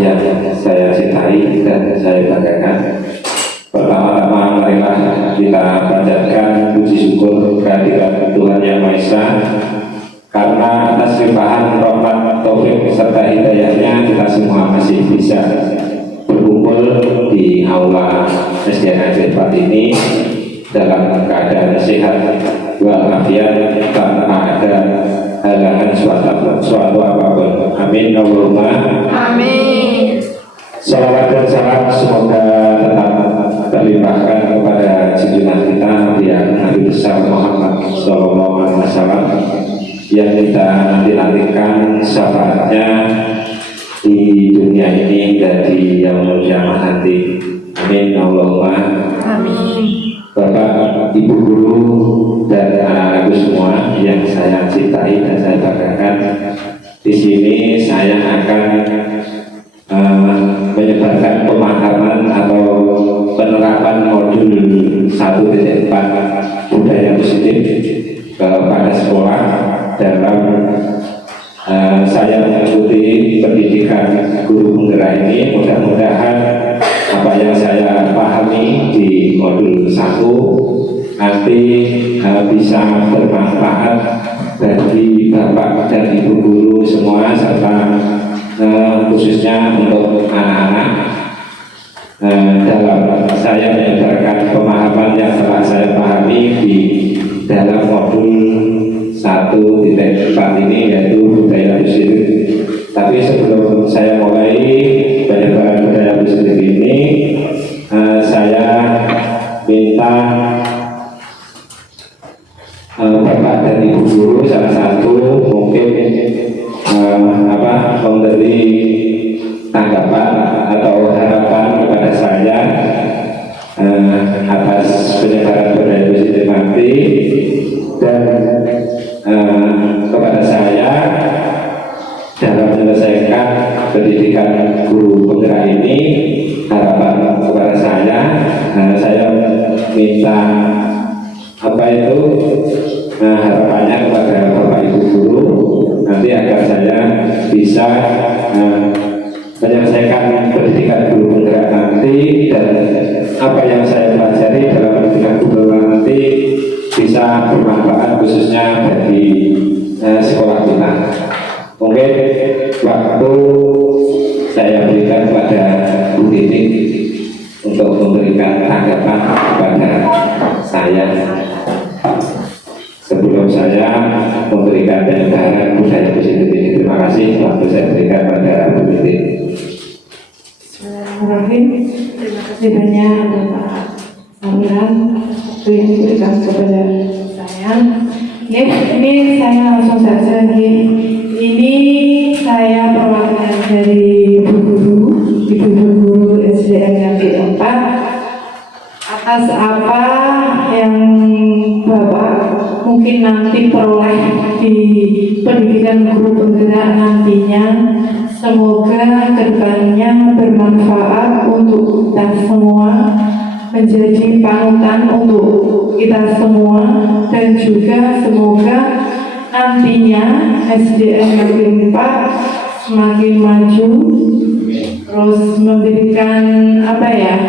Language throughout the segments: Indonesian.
yang saya cintai dan saya banggakan. Pertama-tama marilah kita panjatkan puji syukur kehadirat Tuhan Yang Maha Esa, karena atas limpahan rahmat, taufik serta hidayahnya kita semua masih bisa berkumpul di aula SDN Negeri 4 ini dalam keadaan sehat walafiat tanpa ada halangan suatu apapun. Amin Allahumma amin. Salawat dan salam semoga tetap terlimpahkan kepada junjungan kita Nabi besar Muhammad SAW yang kita nantikan syafaatnya di dunia ini dan di yaumul kiamah nanti. Amin Allahumma amin. Bapak, Ibu guru dan anak-anakku semua yang saya cintai dan saya banggakan, di sini saya akan menyebarkan pemahaman atau penerapan modul 1.4 budaya positif kepada sekolah dalam saya mengikuti pendidikan guru penggerak ini. Mudah-mudahan apa yang saya pahami di modul 1 nanti bisa bermanfaat bagi Bapak dan Ibu guru semua, serta khususnya untuk anak-anak dalam saya menyebarkan pemahaman yang telah saya pahami di dalam modul 1.4 ini, yaitu budaya positif. Tapi sebelum saya mulai penyebaran budaya positif ini, saya minta Bapak dan Ibu guru salah satu mungkin memberi tanggapan atau harapan kepada saya atas penyebaran budaya positif nanti, dan kepada saya dalam menyelesaikan pendidikan guru penggerak ini. Harapan kepada saya minta harapannya kepada Bapak Ibu guru nanti agar saya bisa menyelesaikan pendidikan guru penggerak nanti, dan apa yang saya pelajari dalam pendidikan guru nanti bisa bermanfaat khususnya bagi sekolah kita. Mungkin waktu saya berikan kepada Bu Titik untuk memberikan tanggapan kepada saya sebelum saya memberikan penyebaran budaya positif ini. Terima kasih waktu saya berikan kepada Bu Titik. Bismillahirrahmanirrahim. Terima kasih banyak Bapak Samiran waktu yang diberikan kepada saya. Ini saya langsung saja. Ini saya perwakilan dari Ibu Guru SDN Negeri 4 atas apa yang Bapak mungkin nanti peroleh di pendidikan guru penggerak nantinya. Semoga kedepannya bermanfaat untuk kita semua, menjadi panutan untuk kita semua, dan juga semoga nantinya SDN Negeri 4 semakin maju, terus memberikan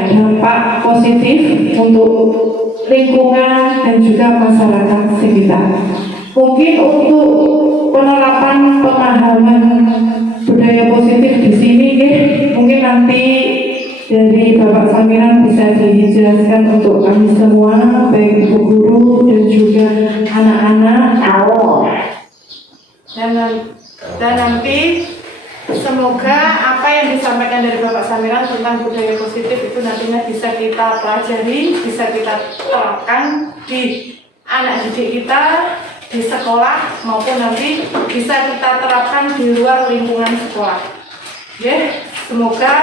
dampak positif untuk lingkungan dan juga masyarakat sekitar. Mungkin untuk penerapan pemahaman budaya positif di sini, mungkin nanti dari Bapak Samiran bisa dijelaskan untuk kami semua, baik ibu guru dan juga anak-anak. Dan nanti semoga apa yang disampaikan dari Bapak Samiran tentang budaya positif itu nantinya bisa kita pelajari, bisa kita terapkan di anak didik kita, di sekolah, maupun nanti bisa kita terapkan di luar lingkungan sekolah. Semoga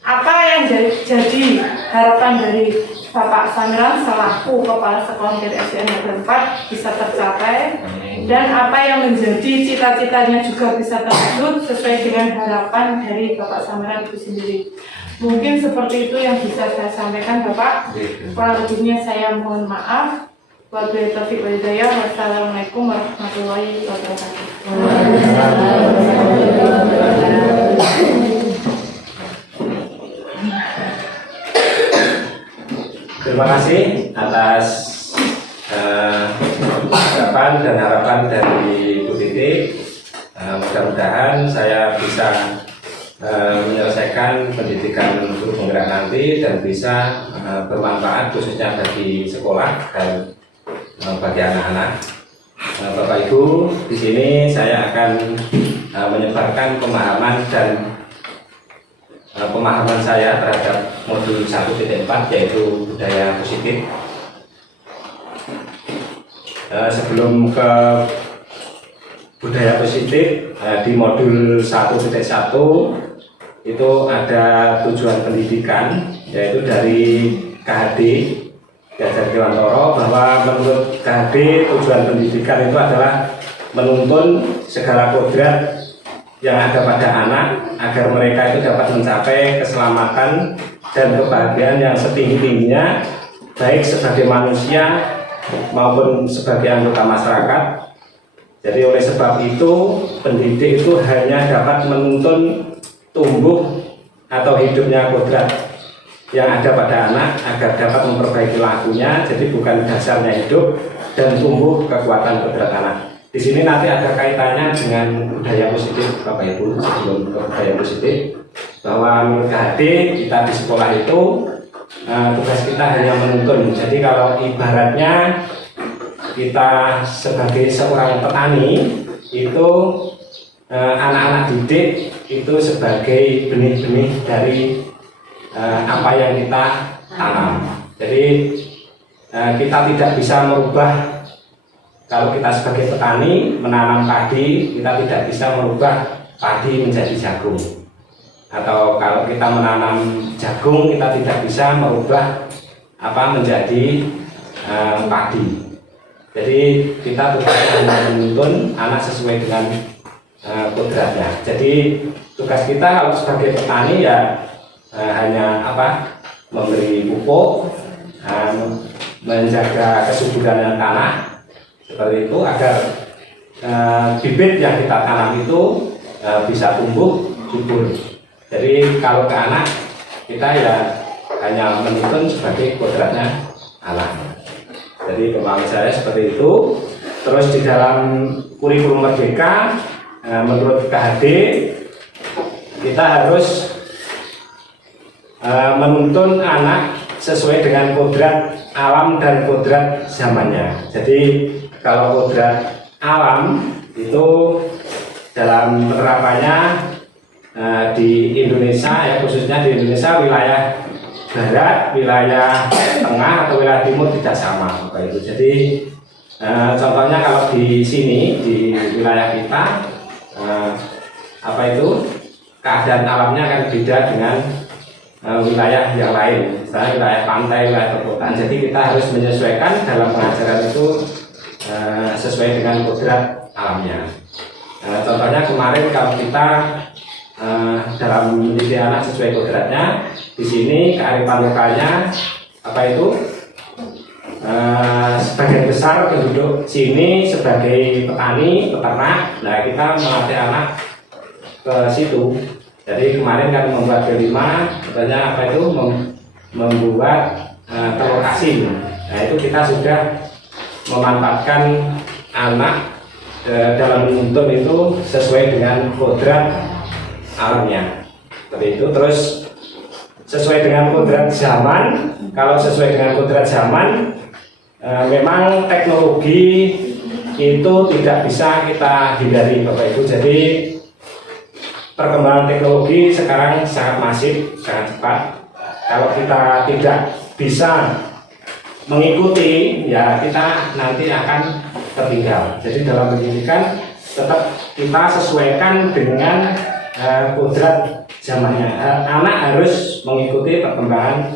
apa yang jadi harapan dari Bapak Samiran selaku Kepala Sekolah dari SDN Negeri 4 bisa tercapai, dan apa yang menjadi cita-citanya juga bisa terwujud sesuai dengan harapan dari Bapak Samiran itu sendiri. Mungkin seperti itu yang bisa saya sampaikan, Bapak. Kurang lebihnya saya mohon maaf. Wabillahi taufiq wal hidayah. Wassalamualaikum warahmatullahi wabarakatuh. mudah-mudahan saya bisa menyelesaikan pendidikan guru penggerak nanti dan bisa bermanfaat khususnya bagi sekolah dan bagi anak-anak. Bapak Ibu, di sini saya akan menyebarkan pemahaman saya terhadap modul 1.4 yaitu budaya positif. Sebelum ke budaya positif, di modul 1.1 itu ada tujuan pendidikan, yaitu dari KHD Ki Hajar Dewantoro, bahwa menurut KHD tujuan pendidikan itu adalah menuntun segala kodrat yang ada pada anak agar mereka itu dapat mencapai keselamatan dan kebahagiaan yang setinggi-tingginya, baik sebagai manusia maupun sebagai anggota masyarakat. Jadi oleh sebab itu, pendidik itu hanya dapat menuntun tumbuh atau hidupnya kodrat yang ada pada anak agar dapat memperbaiki lakunya. Jadi bukan dasarnya hidup dan tumbuh kekuatan kodrat anak. Di sini nanti ada kaitannya dengan budaya positif, Bapak Ibu. Sebelum ke budaya positif, bahwa menurut KHD kita di sekolah itu tugas kita hanya menuntun. Jadi kalau ibaratnya kita sebagai seorang petani itu anak-anak didik itu sebagai benih-benih dari apa yang kita tanam. Jadi kita tidak bisa merubah, kalau kita sebagai petani menanam padi, kita tidak bisa merubah padi menjadi jagung. Atau kalau kita menanam jagung, kita tidak bisa merubah menjadi padi. Jadi kita tugasnya hanya menuntun anak sesuai dengan kodratnya. Jadi tugas kita kalau sebagai petani ya hanya memberi pupuk, menjaga kesuburan tanah seperti itu agar bibit yang kita tanam itu bisa tumbuh subur. Jadi kalau ke anak kita ya hanya menuntun sebagai kodratnya anak. Jadi pemahaman saya seperti itu. Terus di dalam kurikulum Merdeka, menurut KHD kita harus menuntun anak sesuai dengan kodrat alam dan kodrat zamannya. Jadi kalau kodrat alam itu dalam penerapannya di Indonesia, ya khususnya di Indonesia wilayah barat, wilayah tengah atau wilayah timur tidak sama, Bapak Ibu. Jadi contohnya kalau di sini di wilayah kita keadaan alamnya akan beda dengan wilayah yang lain, misalnya wilayah pantai, wilayah perkotaan. Jadi kita harus menyesuaikan dalam pengajaran itu sesuai dengan kodrat alamnya. Contohnya kemarin kalau kita dalam mendidik anak sesuai kodratnya, di sini kearifan lokalnya sebagian besar penduduk sini sebagai petani, peternak. Nah kita melatih anak ke situ. Jadi kemarin kan membuat B5, katanya membuat telur asin. Nah itu kita sudah memanfaatkan anak dalam menuntun itu sesuai dengan kodrat alamnya. Seperti itu. Terus sesuai dengan kodrat zaman. Kalau sesuai dengan kodrat zaman, memang teknologi itu tidak bisa kita hindari, Bapak Ibu. Jadi perkembangan teknologi sekarang sangat masif, sangat cepat. Kalau kita tidak bisa mengikuti, ya kita nanti akan tertinggal. Jadi dalam pendidikan tetap kita sesuaikan dengan kodrat zamannya. Anak harus mengikuti perkembangan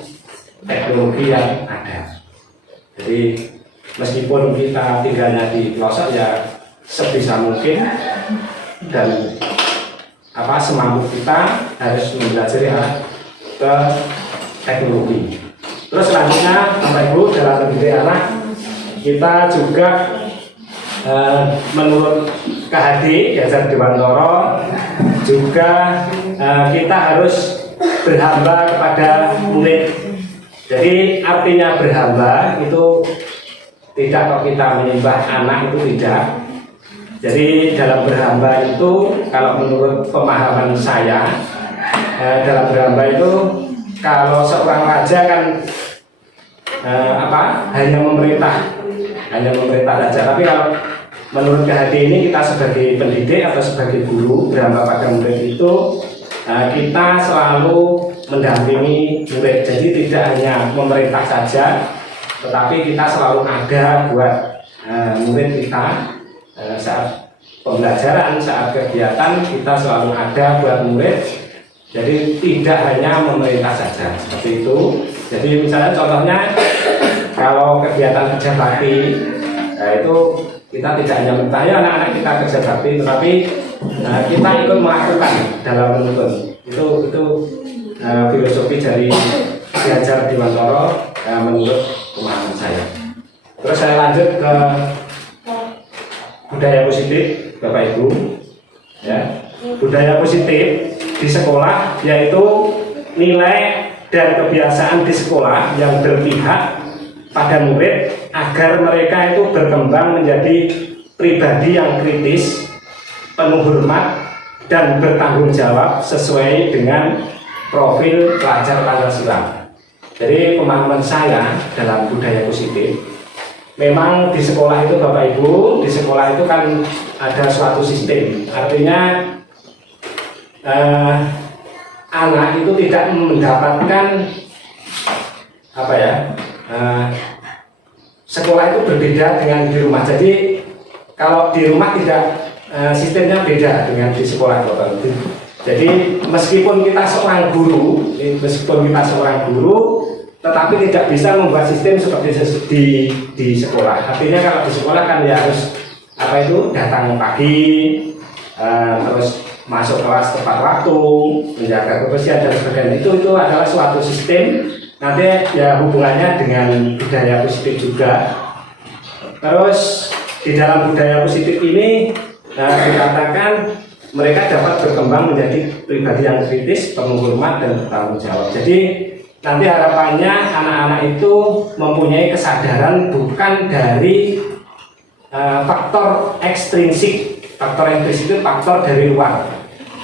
teknologi yang ada. Jadi meskipun kita tinggalnya di pelosok, ya sebisa mungkin dan semampu kita harus mempelajari ke teknologi. Terus selanjutnya, Bapak Ibu, dalam mendidik anak kita juga menurut KHD Ki Hajar Dewantoro juga kita harus berhamba kepada murid. Jadi artinya berhamba itu tidak kok kita menyembah anak, itu tidak. Jadi dalam berhamba itu, kalau menurut pemahaman saya, dalam berhamba itu kalau seorang raja kan hanya memerintah saja. Tapi kalau menurut KHD ini, kita sebagai pendidik atau sebagai guru berhamba pada murid itu, kita selalu mendampingi murid. Jadi tidak hanya memerintah saja, tetapi kita selalu ada buat murid kita. Saat pembelajaran, saat kegiatan, kita selalu ada buat murid. Jadi tidak hanya memerintah saja, seperti itu. Jadi misalnya contohnya kalau kegiatan kerja bakti, itu kita tidak hanya memerintah, ya anak-anak kita kerja bakti, tetapi kita ikut melakukan dalam menuntun. Itu filosofi dari Ki Hajar Dewantara menurut pemahaman saya. Terus saya lanjut ke budaya positif, Bapak Ibu. Ya, budaya positif di sekolah yaitu nilai dan kebiasaan di sekolah yang berpihak pada murid agar mereka itu berkembang menjadi pribadi yang kritis, penuh hormat, dan bertanggung jawab sesuai dengan profil pelajar Pancasila. Jadi pemahaman saya dalam budaya positif, memang di sekolah itu Bapak Ibu, di sekolah itu kan ada suatu sistem. Artinya anak itu tidak mendapatkan sekolah itu berbeda dengan di rumah. Jadi kalau di rumah tidak sistemnya beda dengan di sekolah Bapak Ibu. Jadi meskipun kita seorang guru, tetapi tidak bisa membuat sistem seperti di sekolah. Artinya kalau di sekolah kan ya harus datang pagi, terus masuk kelas tepat waktu, menjaga kebersihan dan sebagainya. Itu adalah suatu sistem. Nanti ya hubungannya dengan budaya positif juga. Terus di dalam budaya positif ini dikatakan mereka dapat berkembang menjadi pribadi yang kritis, penuh hormat, dan bertanggung jawab. Jadi nanti harapannya anak-anak itu mempunyai kesadaran bukan dari faktor ekstrinsik. Faktor ekstrinsik itu faktor dari luar.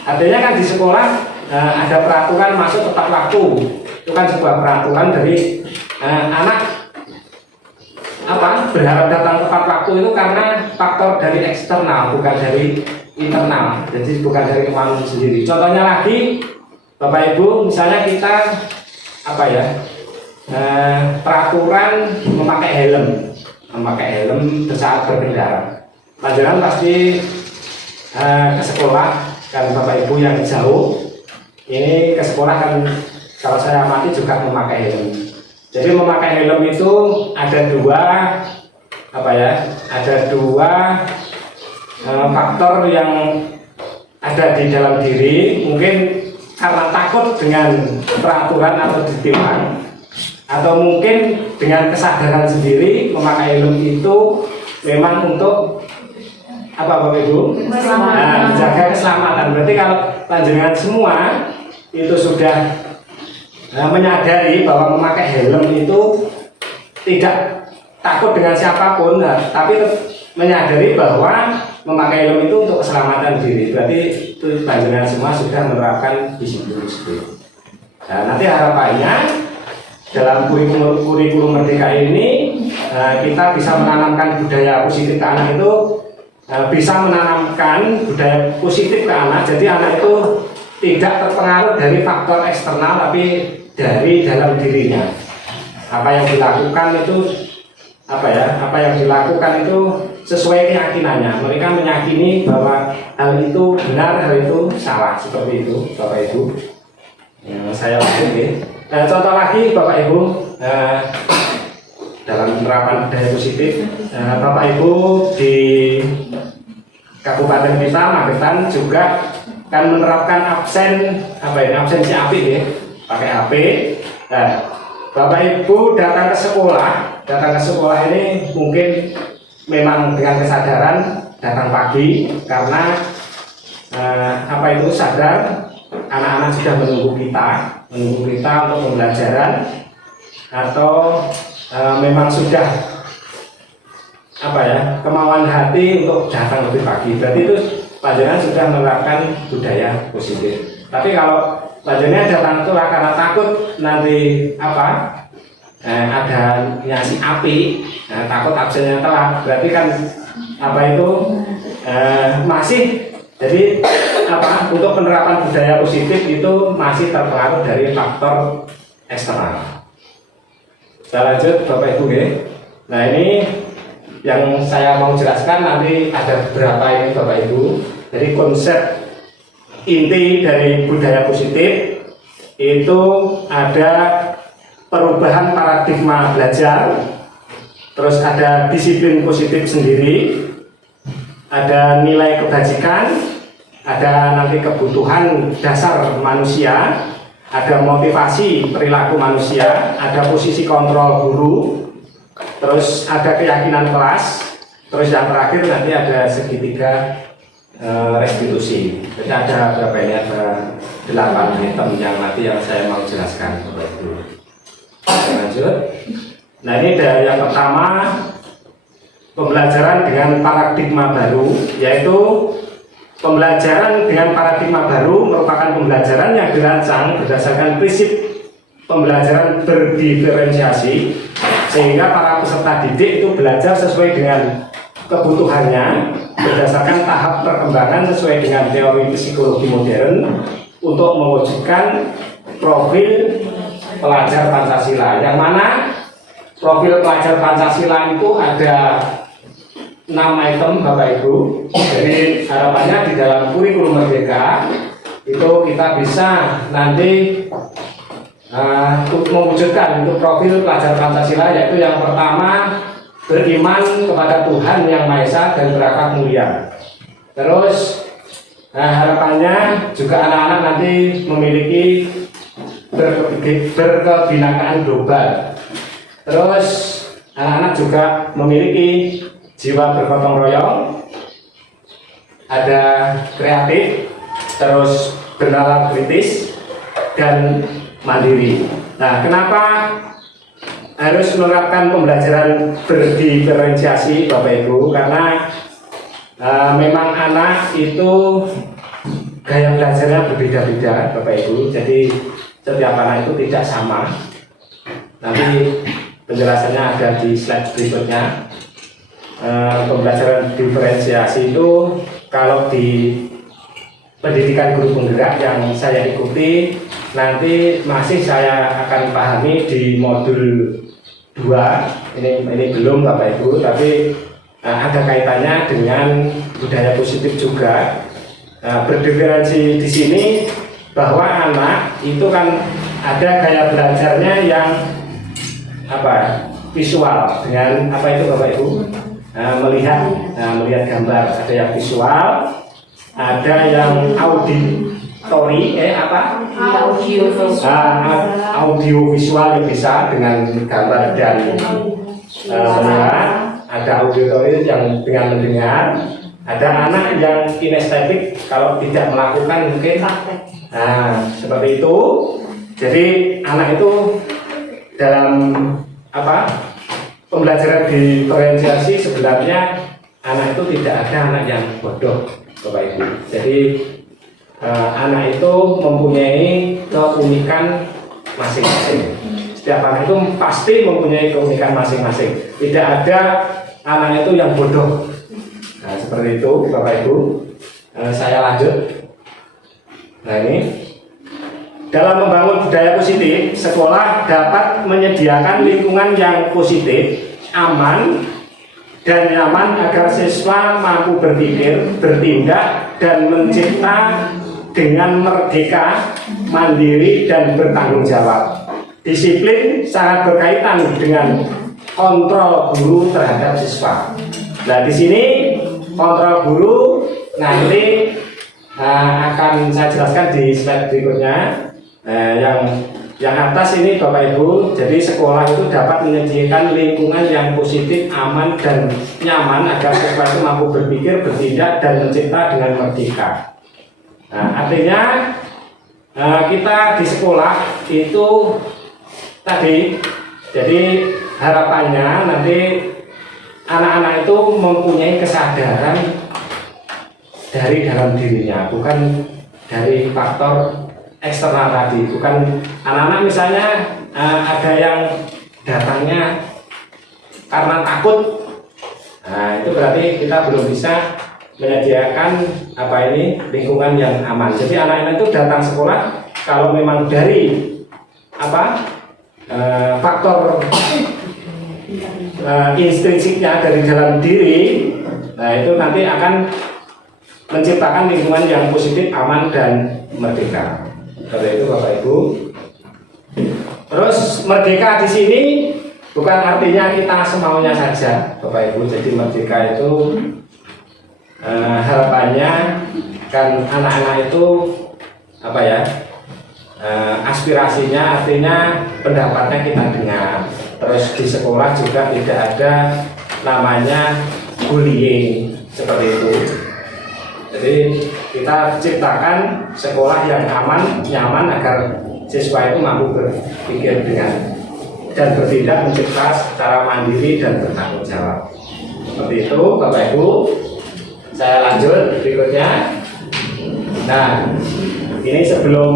Artinya kan di sekolah ada peraturan masuk tepat waktu. Itu kan sebuah peraturan dari anak berharap datang tepat waktu itu karena faktor dari eksternal, bukan dari internal. Jadi bukan dari kemauan sendiri. Contohnya lagi, Bapak Ibu, misalnya kita peraturan memakai helm saat berkendara. Pelajaran pasti ke sekolah, kan Bapak Ibu yang jauh ini ke sekolah kan kalau saya amati juga memakai helm. Jadi memakai helm itu ada dua faktor yang ada di dalam diri. Mungkin karena takut dengan peraturan atau ditilang, atau mungkin dengan kesadaran sendiri memakai helm itu memang untuk Bapak Ibu? Menjaga keselamatan. Berarti kalau panjenengan semua itu sudah menyadari bahwa memakai helm itu tidak takut dengan siapapun, tapi menyadari bahwa memakai helm itu untuk keselamatan diri. Berarti itu panjenengan semua sudah menerapkan disiplin tersebut. Nah, nanti harapannya dalam kurikulum Merdeka ini kita bisa menanamkan budaya positif ke anak itu, bisa menanamkan budaya positif ke anak. Jadi anak itu tidak terpengaruh dari faktor eksternal, tapi dari dalam dirinya. Apa yang dilakukan itu sesuai keyakinannya. Mereka meyakini bahwa hal itu benar, hal itu salah, seperti itu, Bapak Ibu. Saya lanjut ya. Contoh lagi Bapak Ibu, dalam penerapan budaya positif, Bapak Ibu di Kabupaten kita Magetan juga kan menerapkan absensi apik ya, pakai HP. Nah, Bapak Ibu datang ke sekolah ini mungkin memang dengan kesadaran datang pagi karena sadar anak-anak sudah menunggu kita untuk pembelajaran, atau memang sudah kemauan hati untuk datang lebih pagi. Berarti itu panjenengan sudah menerapkan budaya positif. Tapi kalau panjenengan datang itu karena takut nanti ada nyasi api, takut absennya telat, berarti kan masih jadi untuk penerapan budaya positif itu masih terpengaruh dari faktor eksternal. Kita lanjut Bapak Ibu ya. Nah ini yang saya mau jelaskan, nanti ada beberapa ini Bapak Ibu. Jadi konsep inti dari budaya positif itu ada perubahan paradigma belajar, terus ada disiplin positif sendiri, ada nilai kebajikan, ada nanti kebutuhan dasar manusia, ada motivasi perilaku manusia, ada posisi kontrol guru, terus ada keyakinan kelas, terus yang terakhir nanti ada segitiga restitusi. Jadi ada berapa ini? Ada 8 item yang nanti yang saya mau jelaskan Bapak Ibu. Lanjut. Nah ini ada yang pertama, pembelajaran dengan paradigma baru, yaitu pembelajaran dengan paradigma baru merupakan pembelajaran yang dirancang berdasarkan prinsip pembelajaran berdiferensiasi, sehingga para peserta didik itu belajar sesuai dengan kebutuhannya berdasarkan tahap perkembangan sesuai dengan teori psikologi modern untuk mewujudkan profil pelajar Pancasila, yang mana profil pelajar Pancasila itu ada 6 item Bapak Ibu. Jadi harapannya di dalam kurikulum Merdeka itu kita bisa nanti mewujudkan untuk profil pelajar Pancasila, yaitu yang pertama beriman kepada Tuhan Yang Maha Esa dan berakhlak mulia. Terus harapannya juga anak-anak nanti memiliki berkebinakaan global. Terus anak-anak juga memiliki jiwa bergotong royong, ada kreatif, terus bernalar kritis dan mandiri. Nah, kenapa harus menerapkan pembelajaran berdiferensiasi Bapak Ibu? Karena memang anak itu gaya belajarnya berbeda-beda Bapak Ibu. Jadi setiap anak itu tidak sama. Nanti penjelasannya ada di slide berikutnya. Pembelajaran diferensiasi itu kalau di pendidikan guru penggerak yang saya ikuti, nanti masih saya akan pahami di modul 2. Ini belum Bapak Ibu, tapi ada kaitannya dengan budaya positif juga. Berdiferensi di sini bahwa anak itu kan ada gaya belajarnya yang visual, dengan itu Bapak Ibu, melihat gambar. Ada yang visual, ada yang auditori, audio visual yang bisa dengan gambar dan melihat. Ada auditori yang dengan mendengar. Ada anak yang kinestetik, kalau tidak melakukan mungkin seperti itu. Jadi anak itu dalam pembelajaran diferensiasi sebenarnya anak itu tidak ada anak yang bodoh Bapak Ibu. Jadi anak itu mempunyai keunikan masing-masing. Setiap anak itu pasti mempunyai keunikan masing-masing. Tidak ada anak itu yang bodoh. Nah, seperti itu Bapak Ibu. Saya lanjut. Nah ini, dalam membangun budaya positif, sekolah dapat menyediakan lingkungan yang positif, aman, dan nyaman agar siswa mampu berpikir, bertindak, dan mencipta dengan merdeka, mandiri, dan bertanggung jawab. Disiplin sangat berkaitan dengan kontrol guru terhadap siswa. Nah di sini kontrol guru nanti akan saya jelaskan di slide berikutnya. Yang atas ini Bapak Ibu, jadi sekolah itu dapat menyediakan lingkungan yang positif, aman, dan nyaman agar siswa itu mampu berpikir, bertindak, dan mencipta dengan merdeka. Nah, artinya kita di sekolah itu tadi, jadi harapannya nanti anak-anak itu mempunyai kesadaran dari dalam dirinya, bukan dari faktor eksternal tadi. Bukan anak-anak misalnya ada yang datangnya karena takut, nah itu berarti kita belum bisa menyediakan lingkungan yang aman. Jadi anak-anak itu datang sekolah kalau memang dari faktor instrinsiknya dari dalam diri, nah itu nanti akan menciptakan lingkungan yang positif, aman dan merdeka. Seperti itu Bapak Ibu. Terus merdeka di sini bukan artinya kita semaunya saja, Bapak Ibu. Jadi merdeka itu harapannya kan anak-anak itu aspirasinya, artinya pendapatnya kita dengar. Terus di sekolah juga tidak ada namanya bullying seperti itu. Jadi kita ciptakan sekolah yang aman, nyaman agar siswa itu mampu berpikir dan bertindak mencipta secara mandiri dan bertanggung jawab. Seperti itu Bapak Ibu. Saya lanjut berikutnya. Nah, ini sebelum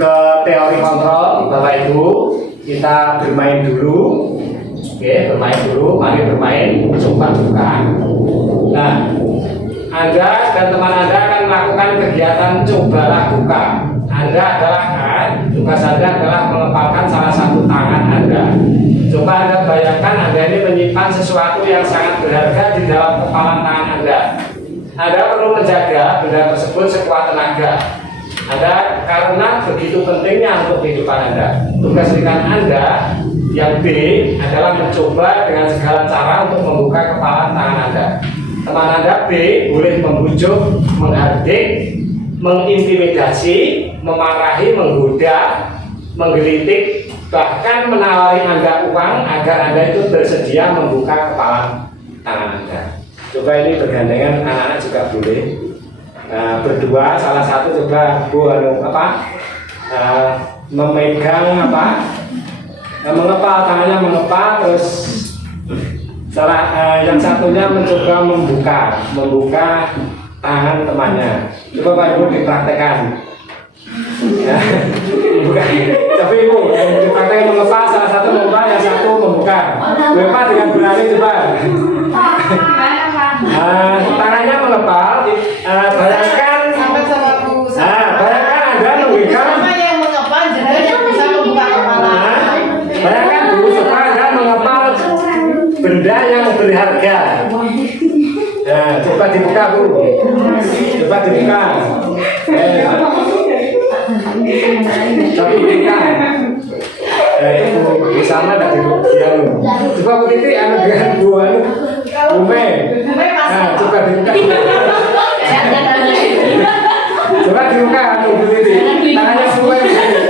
ke teori kontrol Bapak Ibu, kita bermain dulu. Oke, bermain dulu. Mari bermain, coba buka. Nah, Anda dan teman Anda akan melakukan kegiatan cobalah buka. Anda adalah tugas Anda adalah mengepalkan salah satu tangan Anda. Coba Anda bayangkan Anda ini menyimpan sesuatu yang sangat berharga di dalam kepalan tangan Anda. Anda perlu menjaga benda tersebut sekuat tenaga Anda karena begitu pentingnya untuk kehidupan Anda. Tugas ringan Anda yang B adalah mencoba dengan segala cara untuk membuka kepalan tangan Anda. Teman Anda B boleh membujuk, menghardik, mengintimidasi, memarahi, menggoda, menggelitik, bahkan menawari Anda uang agar Anda itu bersedia membuka kepalan tangan Anda. Coba ini bergandengan, anak-anak juga boleh berdua, salah satu coba memegang mengepal tangannya, mengepal, terus yang satunya mencoba membuka tangan temannya. Coba Pak Ibu dipraktekkan. Ya, bukan. Tapi Ibu dipraktekkan mengepal, salah satu mengepal, yang satu membuka. Mengepal dengan berani coba. Tangannya mengepal, bayangkan bayangkan Anda memegang. Yang mengepal jadi yang bisa membuka kepala. Bayangkan dulu setelah Anda mengepal benda yang berharga. Nah, coba dibuka Bu. Coba dibuka. Coba dibuka. Itu di sana ada dibuka. Coba Bu Titi dengan dua Bume. Nah, coba dibuka. Coba dibuka Bu Titi. Tangannya semua bisa ada.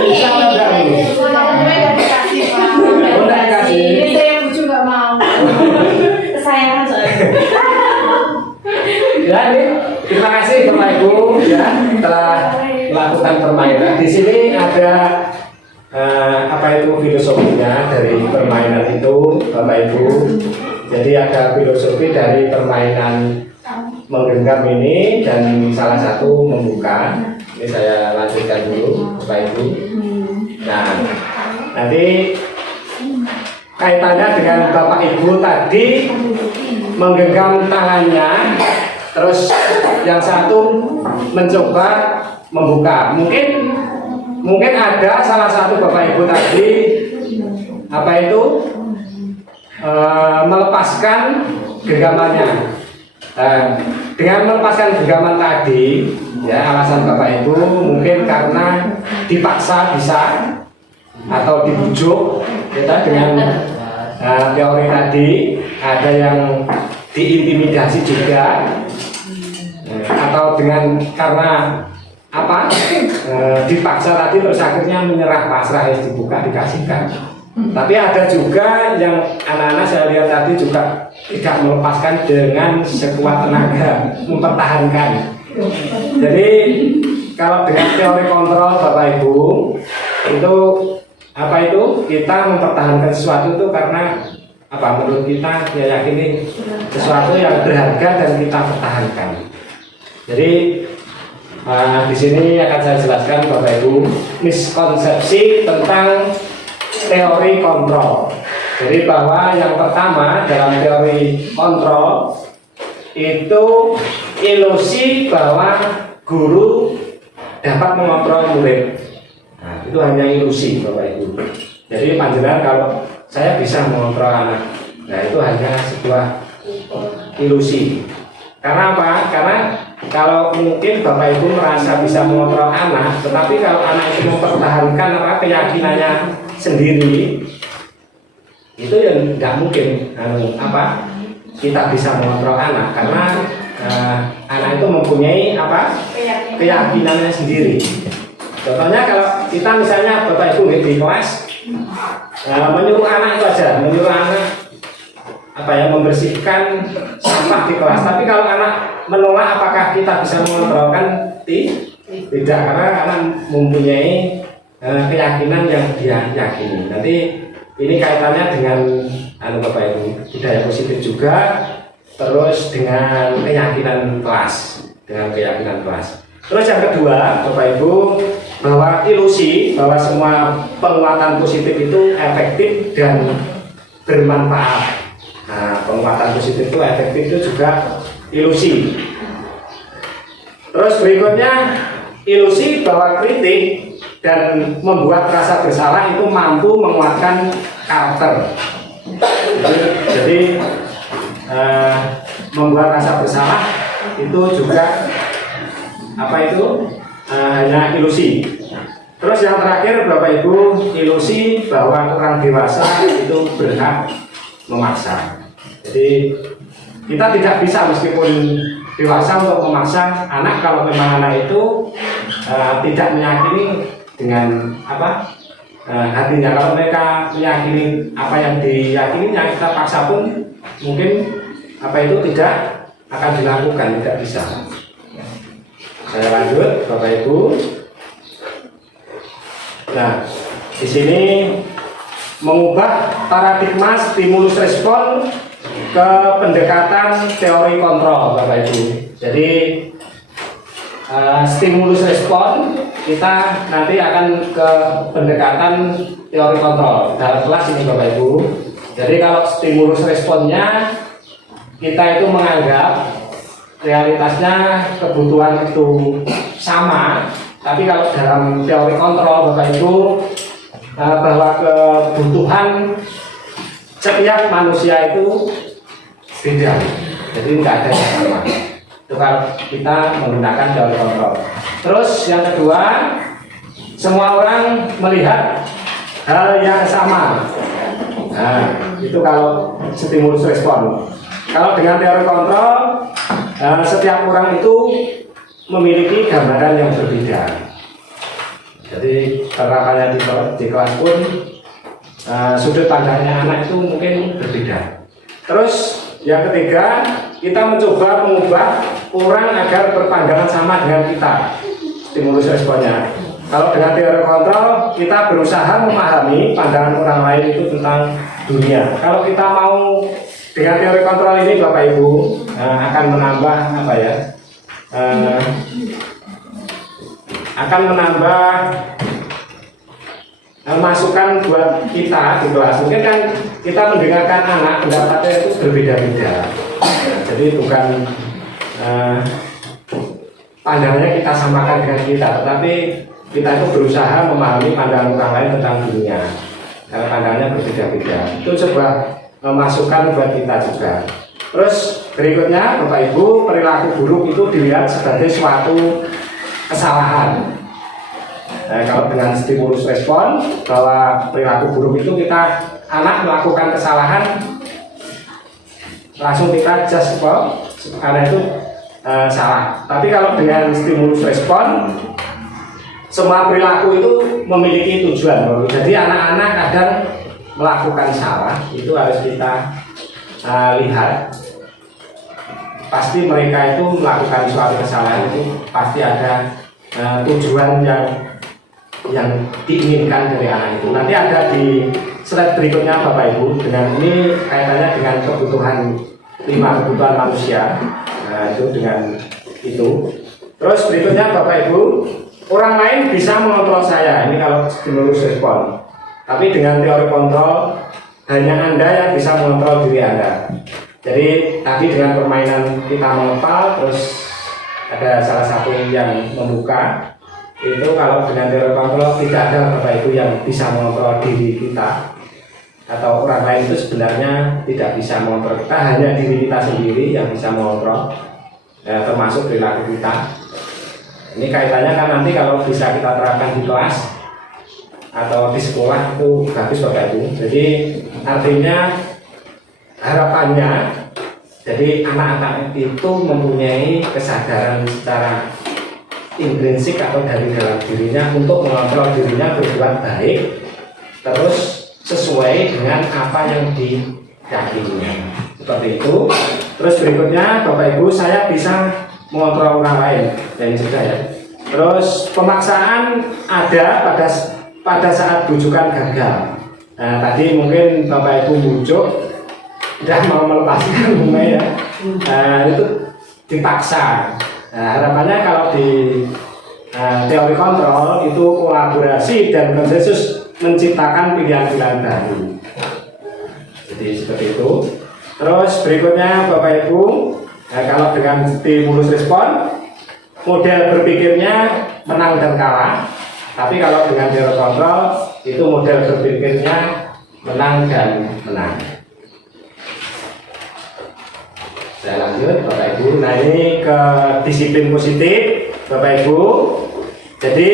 Udah kasih. Saya juga mau. Kesayangan soalnya. Ya, ini terima kasih Bapak Ibu ya telah melakukan permainan. Di sini ada filosofinya dari permainan itu Bapak Ibu. Jadi ada filosofi dari permainan menggenggam ini dan salah satu membuka. Ini saya lanjutkan dulu Bapak Ibu. Nah, nanti kaitannya dengan Bapak Ibu tadi menggenggam tangannya, terus yang satu mencoba membuka. Mungkin ada salah satu Bapak Ibu tadi melepaskan genggamannya. Dengan melepaskan genggaman tadi, ya alasan Bapak Ibu mungkin karena dipaksa bisa atau dibujuk, kita dengan teori tadi ada yang diintimidasi juga, atau dengan karena dipaksa tadi terus akhirnya menyerah, pasrah, dibuka, dikasihkan. Tapi ada juga yang anak-anak saya lihat tadi juga tidak melepaskan dengan sekuat tenaga, mempertahankan. Jadi kalau dengan teori kontrol Bapak Ibu itu kita mempertahankan sesuatu itu karena menurut kita yakini sesuatu yang berharga dan kita pertahankan. Jadi di sini akan saya jelaskan Bapak Ibu miskonsepsi tentang teori kontrol. Jadi bahwa yang pertama dalam teori kontrol itu ilusi bahwa guru dapat mengontrol murid. Nah, itu hanya ilusi Bapak Ibu. Jadi panjenengan kalau saya bisa mengontrol anak, nah itu hanya sebuah ilusi. Karena apa? Karena kalau mungkin Bapak Ibu merasa bisa mengontrol anak, tetapi kalau anak itu mempertahankan keyakinannya sendiri, itu yang nggak mungkin kita bisa mengontrol anak, karena anak itu mempunyai keyakinannya sendiri. Contohnya kalau kita misalnya Bapak Ibu di kelas menyuruh anak itu aja, menyuruh anak membersihkan sampah di kelas. Tapi kalau anak menolak, apakah kita bisa mengontrolkan? Tidak, karena anak mempunyai keyakinan yang dia yakini. Nanti ini kaitannya dengan Bapak Ibu budaya positif juga, terus dengan keyakinan kelas, Terus yang kedua Bapak Ibu, bahwa ilusi bahwa semua penguatan positif itu efektif dan bermanfaat. Nah, penguatan positif itu efektif itu juga ilusi. Terus berikutnya ilusi bahwa kritik dan membuat rasa bersalah itu mampu menguatkan karakter. Jadi membuat rasa bersalah itu juga hanya ilusi. Terus yang terakhir Bapak Ibu, ilusi bahwa orang dewasa itu berhak memaksa. Jadi kita tidak bisa meskipun dewasa untuk memaksa anak kalau memang anak itu tidak meyakini dengan hatinya. Kalau mereka meyakini apa yang diyakininya, kita paksa pun mungkin itu tidak akan dilakukan, tidak bisa. Saya lanjut Bapak Ibu. Nah, di sini mengubah paradigma stimulus respon ke pendekatan teori kontrol Bapak Ibu. Jadi stimulus respon kita nanti akan ke pendekatan teori kontrol dalam kelas ini Bapak Ibu. Jadi kalau stimulus responnya kita itu menganggap realitasnya kebutuhan itu sama, tapi kalau dalam teori kontrol Bapak Ibu bahwa kebutuhan setiap manusia itu beda, jadi tidak ada yang sama. Itu kalau kita menggunakan teori kontrol. Terus yang kedua, semua orang melihat hal yang sama. Nah, itu kalau stimulus respon. Kalau dengan teori kontrol, setiap orang itu memiliki gambaran yang berbeda. Jadi penerapannya di kelas pun sudut pandangnya anak itu mungkin berbeda. Terus yang ketiga, kita mencoba mengubah orang agar berpandangan sama dengan kita, stimulus responnya. Kalau dengan teori kontrol, kita berusaha memahami pandangan orang lain itu tentang dunia. Kalau kita mau dengan teori kontrol ini Bapak Ibu akan menambah akan menambah masukan buat kita di kelas. Mungkin kan kita mendengarkan anak pendapatnya itu berbeda-beda. Jadi bukan pandangannya kita samakan dengan kita, tetapi kita itu berusaha memahami pandangan orang lain tentang dunia. Karena pandangannya berbeda-beda. Itu sebuah masukan buat kita juga. Terus berikutnya Bapak Ibu, perilaku buruk itu dilihat sebagai suatu kesalahan. Kalau dengan stimulus respon bahwa perilaku buruk itu kita anak melakukan kesalahan, langsung kita just karena itu salah. Tapi kalau dengan stimulus respon, semua perilaku itu memiliki tujuan. Jadi anak-anak kadang melakukan salah, itu harus kita lihat. Pasti mereka itu melakukan suatu kesalahan itu pasti ada tujuan yang yang diinginkan dari anak itu. Nanti ada di slide berikutnya Bapak Ibu, dengan ini kaitannya dengan kebutuhan 5 kebutuhan manusia. Nah, itu dengan itu. Terus berikutnya Bapak Ibu, orang lain bisa mengontrol saya. Ini kalau stimulus respon. Tapi dengan teori kontrol, hanya Anda yang bisa mengontrol diri Anda. Jadi tadi dengan permainan kita mengepal, terus ada salah satu yang membuka. Itu kalau dengan teori kontrol tidak ada Bapak Ibu yang bisa mengontrol diri kita, atau orang lain itu sebenarnya tidak bisa mengontrol kita, hanya diri kita sendiri yang bisa mengontrol, termasuk perilaku kita. Ini kaitannya kan nanti kalau bisa kita terapkan di kelas atau di sekolah itu bagus Bapak Ibu. Jadi artinya harapannya, jadi anak-anak itu mempunyai kesadaran secara intrinsik atau dari dalam dirinya untuk mengontrol dirinya berbuat baik, terus sesuai dengan apa yang diyakininya. Seperti itu. Terus berikutnya Bapak Ibu, saya bisa mengontrol orang lain, yang juga ya. Terus pemaksaan ada pada saat bujukan gagal. Nah, tadi mungkin Bapak Ibu bujuk udah mau melepaskan bunga ya. Nah, itu dipaksa. Nah, harapannya kalau di teori kontrol itu kolaborasi dan konsensus menciptakan pilihan-pilihan baru. Jadi seperti itu. Terus berikutnya Bapak Ibu, kalau dengan stimulus respon, model berpikirnya menang dan kalah. Tapi kalau dengan teori kontrol, itu model berpikirnya menang dan menang. Saya lanjut Bapak Ibu. Nah, ini ke disiplin positif Bapak Ibu. Jadi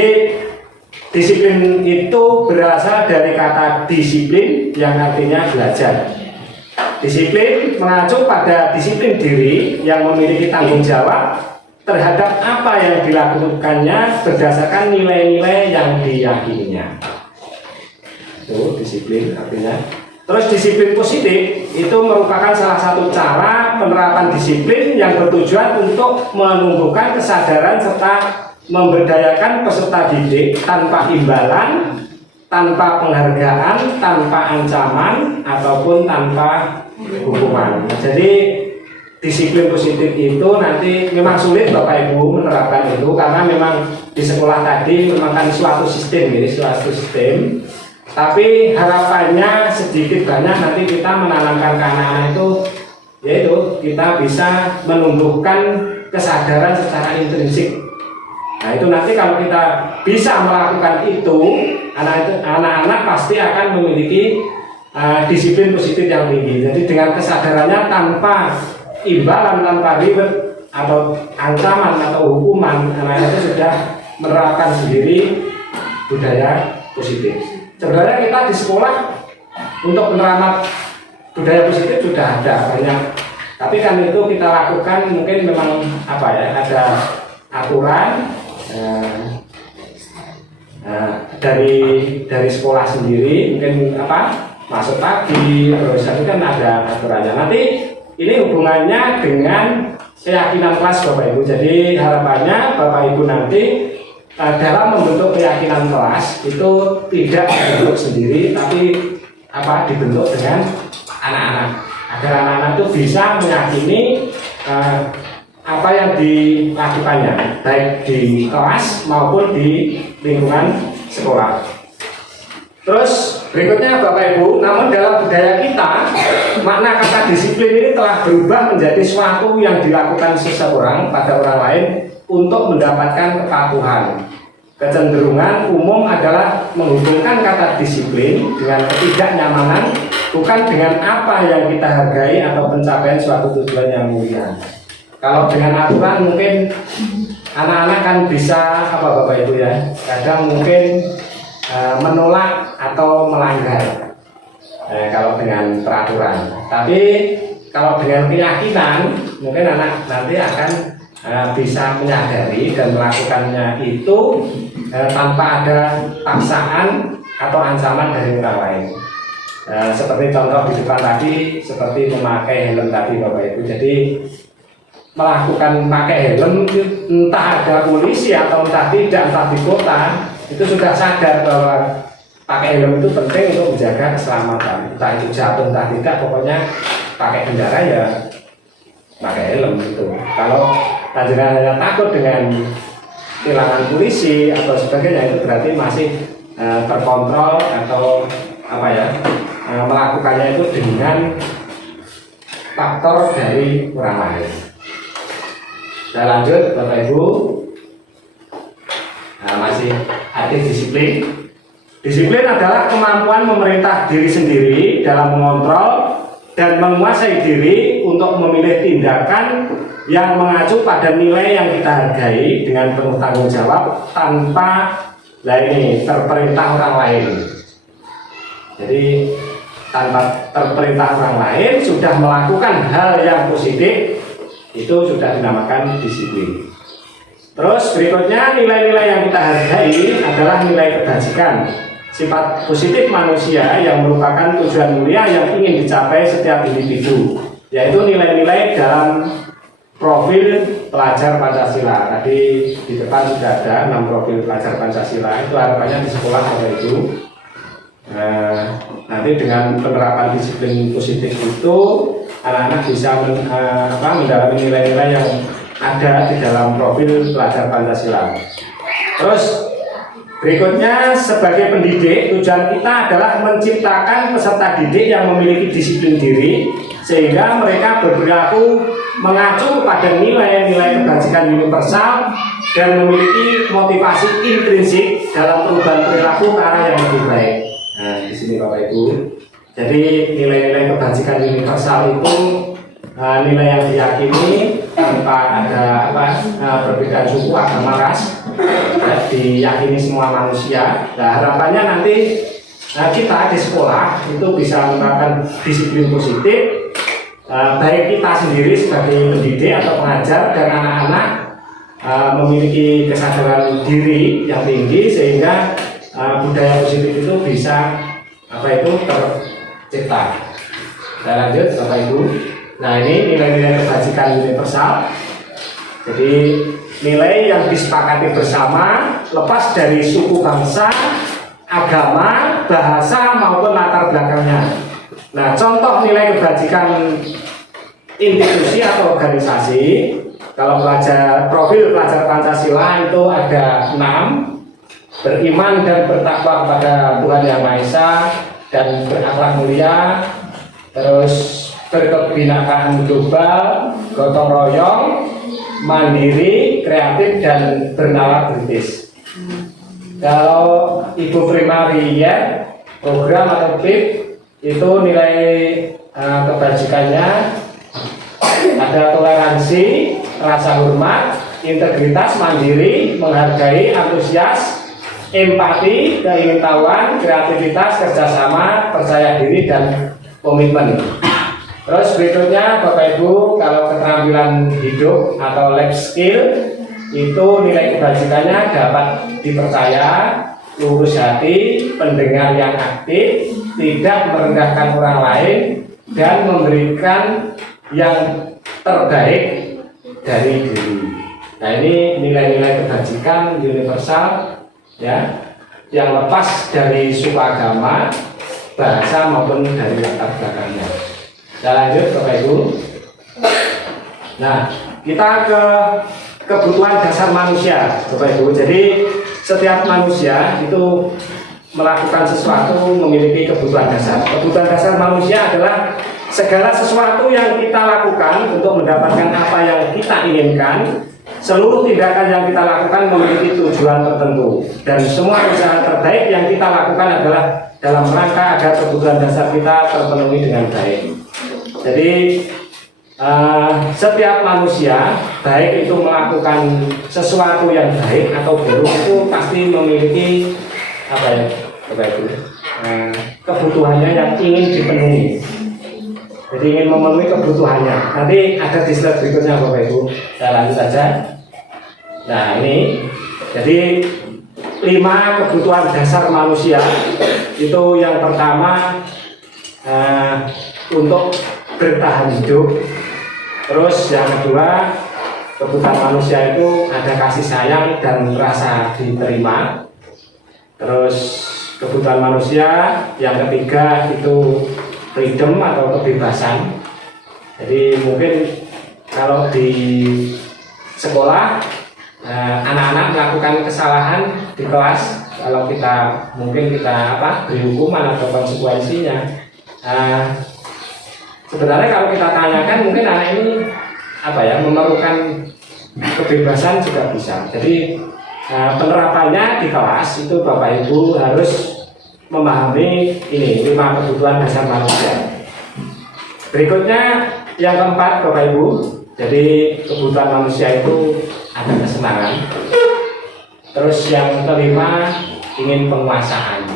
disiplin itu berasal dari kata disiplin yang artinya belajar. Disiplin mengacu pada disiplin diri yang memiliki tanggung jawab terhadap apa yang dilakukannya berdasarkan nilai-nilai yang diyakininya. Itu disiplin artinya. Terus disiplin positif itu merupakan salah satu cara penerapan disiplin yang bertujuan untuk menumbuhkan kesadaran serta memberdayakan peserta didik tanpa imbalan, tanpa penghargaan, tanpa ancaman, ataupun tanpa hukuman. Jadi disiplin positif itu nanti memang sulit Bapak Ibu menerapkan itu, karena memang di sekolah tadi memang kan suatu sistem, tapi harapannya sedikit banyak nanti kita menanamkan ke anak-anak itu, yaitu kita bisa menumbuhkan kesadaran secara intrinsik. Nah, itu nanti kalau kita bisa melakukan itu, anak-anak pasti akan memiliki disiplin positif yang tinggi. Jadi dengan kesadarannya tanpa imbalan, tanpa ribet atau ancaman atau hukuman, anak-anak itu sudah menerapkan sendiri budaya positif. Sebenarnya kita di sekolah untuk penerapan budaya positif sudah ada banyak, tapi kan itu kita lakukan mungkin memang ada aturan dari sekolah sendiri, mungkin masuk pagi, terus itu kan ada aturannya. Nanti ini hubungannya dengan keyakinan kelas Bapak Ibu. Jadi harapannya Bapak Ibu nanti dalam membentuk keyakinan kelas itu tidak dibentuk sendiri, tapi dibentuk dengan anak-anak, agar anak-anak itu bisa meyakini apa yang dilakukannya, baik di kelas maupun di lingkungan sekolah. Terus berikutnya Bapak Ibu, namun dalam budaya kita, makna kata disiplin ini telah berubah menjadi sesuatu yang dilakukan seseorang pada orang lain untuk mendapatkan kepatuhan. Kecenderungan umum adalah menghubungkan kata disiplin dengan ketidaknyamanan, bukan dengan apa yang kita hargai atau pencapaian suatu tujuan yang mulia. Kalau dengan aturan mungkin anak-anak kan bisa Bapak Ibu ya, kadang mungkin menolak atau melanggar kalau dengan peraturan. Tapi kalau dengan keyakinan mungkin anak nanti akan bisa menyadari dan melakukannya itu tanpa ada paksaan atau ancaman dari orang lain. Seperti contoh di depan tadi, seperti memakai helm tadi Bapak Ibu. Jadi melakukan pakai helm, entah ada polisi atau entah tidak, entah di kota, itu sudah sadar bahwa pakai helm itu penting untuk menjaga keselamatan, entah itu jatuh entah tidak, pokoknya pakai kendaraan ya pakai helm gitu. Kalau panjenengan hanya takut dengan tilangan polisi atau sebagainya, itu berarti masih terkontrol atau apa ya, melakukannya itu dengan faktor dari orang lain. Saya lanjut Bapak Ibu. Nah, masih ada disiplin. Disiplin adalah kemampuan memerintah diri sendiri dalam mengontrol dan menguasai diri untuk memilih tindakan yang mengacu pada nilai yang kita hargai dengan penuh tanggung jawab tanpa terperintah orang lain. Jadi tanpa terperintah orang lain sudah melakukan hal yang positif, itu sudah dinamakan disiplin. Terus berikutnya, nilai-nilai yang kita hargai adalah nilai kebajikan, sifat positif manusia yang merupakan tujuan mulia yang ingin dicapai setiap individu, yaitu nilai-nilai dalam profil pelajar Pancasila. Tadi di depan sudah ada 6 profil pelajar Pancasila, itu harapannya di sekolah ada itu. Nanti dengan penerapan disiplin positif itu anak-anak bisa mendalami nilai-nilai yang ada di dalam profil pelajar Pancasila. Terus berikutnya, sebagai pendidik, tujuan kita adalah menciptakan peserta didik yang memiliki disiplin diri sehingga mereka berperilaku mengacu pada nilai-nilai kebajikan universal dan memiliki motivasi intrinsik dalam perubahan perilaku ke arah yang lebih baik. Nah, di sini Bapak Ibu. Jadi nilai-nilai kebajikan universal itu nilai yang diyakini tanpa ada perbedaan suku, agama, ras, diyakini semua manusia. Nah, harapannya nanti kita di sekolah itu bisa menerapkan disiplin positif, baik kita sendiri sebagai pendidik atau pengajar dan anak-anak memiliki kesadaran diri yang tinggi sehingga budaya positif itu bisa tercipta. Kita lanjut Bapak Ibu. Nah, ini nilai-nilai kebajikan universal. Jadi nilai yang disepakati bersama lepas dari suku bangsa, agama, bahasa maupun latar belakangnya. Nah, contoh nilai kebajikan institusi atau organisasi, kalau profil pelajar Pancasila itu ada 6: beriman dan bertakwa kepada Tuhan Yang Maha Esa dan berakhlak mulia, terus berkebinekaan global, gotong royong, mandiri, kreatif, dan bernalar kritis. Kalau Ibu Primarian, program atau PIP, itu nilai kebajikannya ada toleransi, rasa hormat, integritas, mandiri, menghargai, antusias, empati, keingintahuan, kreativitas, kerjasama, percaya diri, dan komitmen. Terus berikutnya Bapak Ibu, kalau keterampilan hidup atau life skill itu nilai kebajikannya dapat dipercaya, lurus hati, pendengar yang aktif, tidak merendahkan orang lain, dan memberikan yang terbaik dari diri. Nah, ini nilai-nilai kebajikan universal ya, yang lepas dari suku, agama, bahasa maupun dari latar belakangnya. Kita lanjut Bapak Ibu. Nah, kita ke kebutuhan dasar manusia Bapak Ibu. Jadi setiap manusia itu melakukan sesuatu memiliki kebutuhan dasar. Kebutuhan dasar manusia adalah segala sesuatu yang kita lakukan untuk mendapatkan apa yang kita inginkan. Seluruh tindakan yang kita lakukan memiliki tujuan tertentu, dan semua usaha terbaik yang kita lakukan adalah dalam rangka agar kebutuhan dasar kita terpenuhi dengan baik. Jadi setiap manusia, baik itu melakukan sesuatu yang baik atau buruk, itu pasti memiliki kebutuhannya yang ingin dipenuhi. Jadi ingin memenuhi kebutuhannya. Nanti ada di slide berikutnya Bapak Ibu. Kita lanjut saja. Nah, ini jadi 5 kebutuhan dasar manusia. Itu yang pertama untuk bertahan hidup. Terus yang kedua, kebutuhan manusia itu ada kasih sayang dan rasa diterima. terus kebutuhan manusia, yang ketiga itu freedom atau kebebasan. Jadi mungkin kalau di sekolah anak-anak melakukan kesalahan di kelas, kalau kita mungkin beri hukuman atau konsekuensinya. Sebenarnya kalau kita tanyakan mungkin anak ini memerlukan kebebasan juga bisa. Jadi penerapannya di kelas itu Bapak Ibu harus memahami ini 5 kebutuhan dasar manusia. Berikutnya yang keempat Bapak Ibu, jadi kebutuhan manusia itu ada kesenangan. Terus yang kelima ingin penguasaan.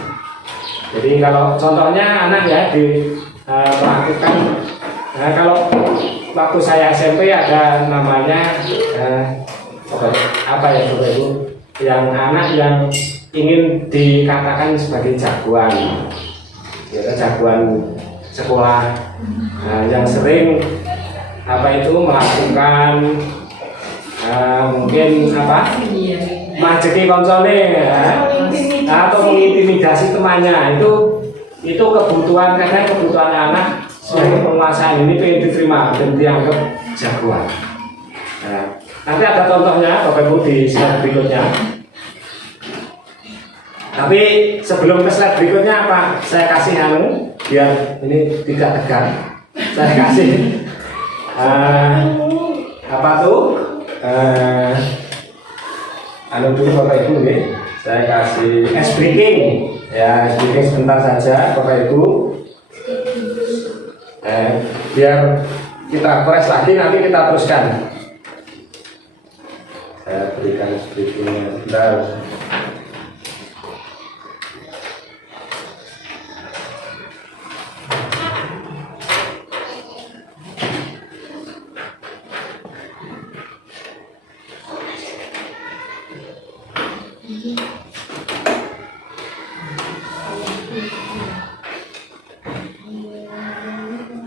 Jadi kalau contohnya anak ya melakukan kalau waktu saya SMP ada namanya Bapak Ibu, yang anak yang ingin dikatakan sebagai jagoan, jagoan sekolah, yang sering melakukan mungkin majeki koncone atau mengintimidasi temannya. Itu kebutuhan, karena kebutuhan anak sebagai penguasaan ini pengen diterima dan dianggap jagoan. Nanti ada contohnya Bapak Ibu di slide berikutnya. Tapi sebelum ke slide berikutnya saya kasih biar ini tidak tegang. Saya kasih dulu Bapak Ibu nih. Saya kasih ice breaking ya, ice breaking sebentar saja Bapak Ibu. Biar kita press lagi, nanti kita teruskan. Saya berikan ice breakingnya sebentar.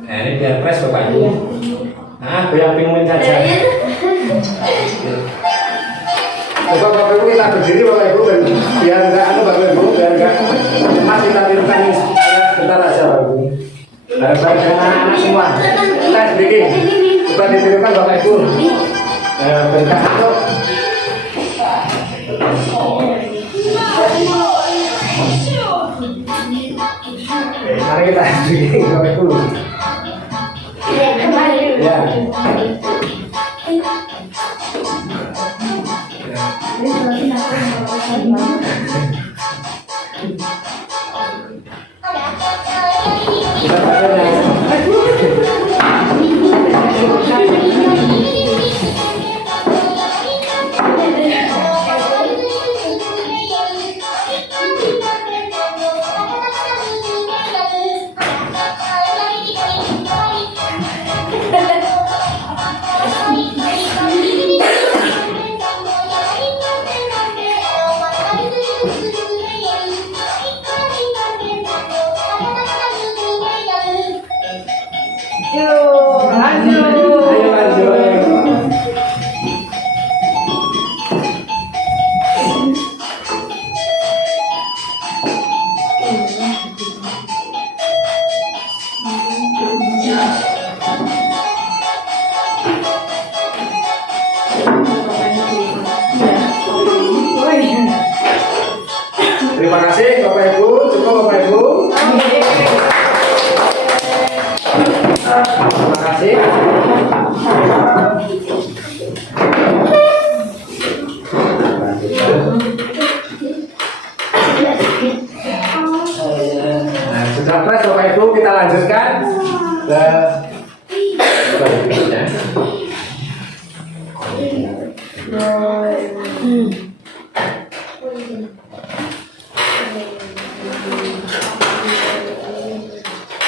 Ini biar press Bapak Ibu. Goyang pinguin saja. Coba Bapak Ibu kita berdiri Bapak Ibu, biar enggak Bapak Ibu, biar enggak masih kita tirukan sebentar aja Bapak Ibu. Harus ada anak-anak semua. Kita sedikit. Coba ditirukan Bapak Ibu. Berkah satu. Mari kita sedikit Bapak Ibu. Ya. Terima kasih Bapak Ibu, cukup Bapak Ibu. Terima kasih. Nah, sudah press Bapak Ibu, kita lanjutkan ke berikutnya.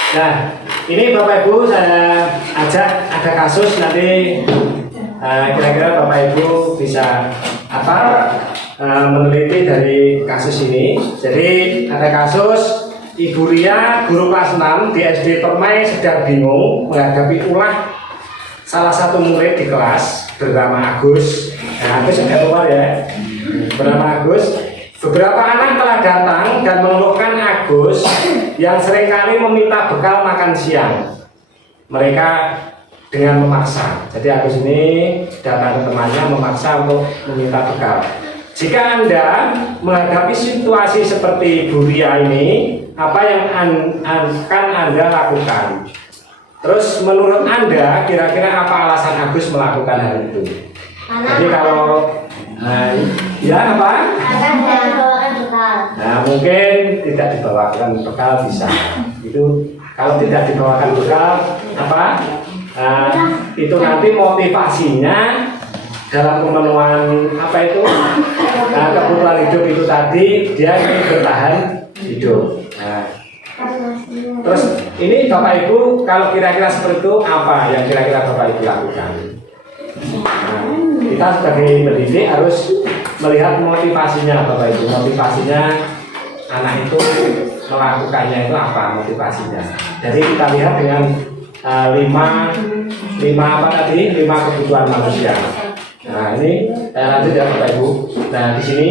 Nah, ini Bapak Ibu saya ajak ada kasus, nanti kira-kira Bapak Ibu bisa meneliti dari kasus ini. Jadi ada kasus Ibu Ria, guru kelas 6 di SD Permai sedang bingung menghadapi ulah salah satu murid di kelas bernama Agus. Nah, Agus sudah keluar ya, bernama Agus. beberapa anak telah datang dan mengeluhkan Agus yang seringkali meminta bekal makan siang. Mereka dengan memaksa. Jadi Agus ini datang ke temannya memaksa untuk meminta bekal. Jika Anda menghadapi situasi seperti Bu Ria ini, apa yang akan Anda lakukan? Terus menurut Anda kira-kira apa alasan Agus melakukan hal itu? Jadi kalau ya apa? Nah, mungkin tidak dibawakan bekal bisa. Itu kalau tidak dibawakan bekal apa? Itu nanti motivasinya dalam pemenuhan apa itu kebutuhan hidup itu tadi dia ingin bertahan hidup. Nah, terus ini Bapak Ibu kalau kira-kira seperti itu apa yang kira-kira Bapak Ibu lakukan? Nah, kita sebagai pendidik harus melihat motivasinya Bapak Ibu. Motivasinya anak itu melakukannya itu apa motivasinya? Jadi kita lihat dengan lima apa tadi? 5 kebutuhan manusia. Nah ini lanjut ya Bapak Ibu. Nah di sini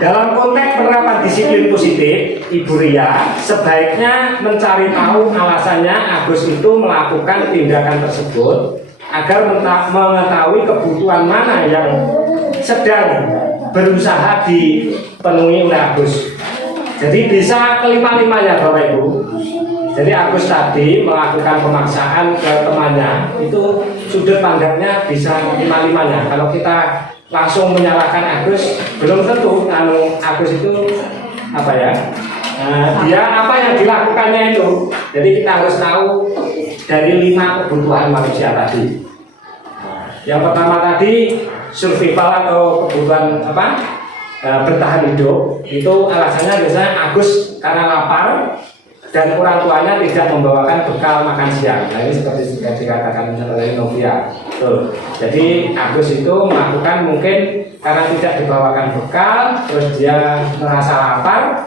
dalam konteks penerapan disiplin positif, Ibu Ria sebaiknya mencari tahu alasannya Agus itu melakukan tindakan tersebut agar mengetahui kebutuhan mana yang sedang berusaha dipenuhi oleh Agus. Jadi bisa kelima-limanya Bapak Ibu. Jadi Agus tadi melakukan pemaksaan ke temannya itu sudut pandangnya bisa lima-limanya. Kalau kita langsung menyalahkan Agus, belum tentu Agus itu apa ya? Dia apa yang dilakukannya itu. Jadi kita harus tahu dari 5 kebutuhan manusia tadi. Yang pertama tadi survival atau kebutuhan apa? Bertahan hidup. Itu alasannya biasanya Agus karena lapar dan orang tuanya tidak membawakan bekal makan siang. Nah ini seperti dikatakan oleh Novia. Tuh. Jadi Agus itu melakukan mungkin karena tidak dibawakan bekal, terus dia merasa lapar,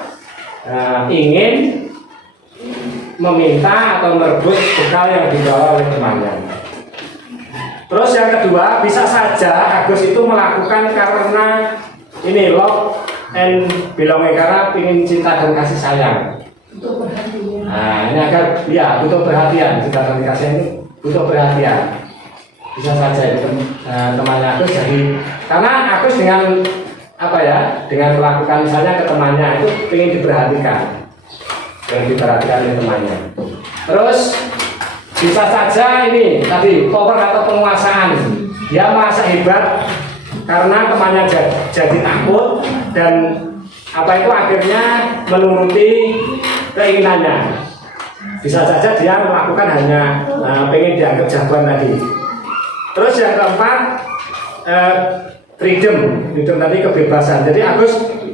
ingin meminta atau merebut bekal yang dibawa oleh temannya. Terus yang kedua, bisa saja Agus itu melakukan karena ini love and belonging, karena ingin cinta dan kasih sayang. Nah ini agar ya butuh perhatian, cinta dan kasih itu butuh perhatian. Bisa saja itu temannya Agus jadi karena Agus dengan apa ya, dengan melakukan misalnya ke temannya itu ingin diperhatikan, oleh temannya. Terus bisa saja ini tadi power atau penguasaan, dia merasa hebat karena temannya jadi takut dan apa itu akhirnya menuruti keinginannya. Bisa saja dia melakukan hanya pengen dianggap jagoan tadi. Terus yang keempat freedom tadi kebebasan. Jadi Agus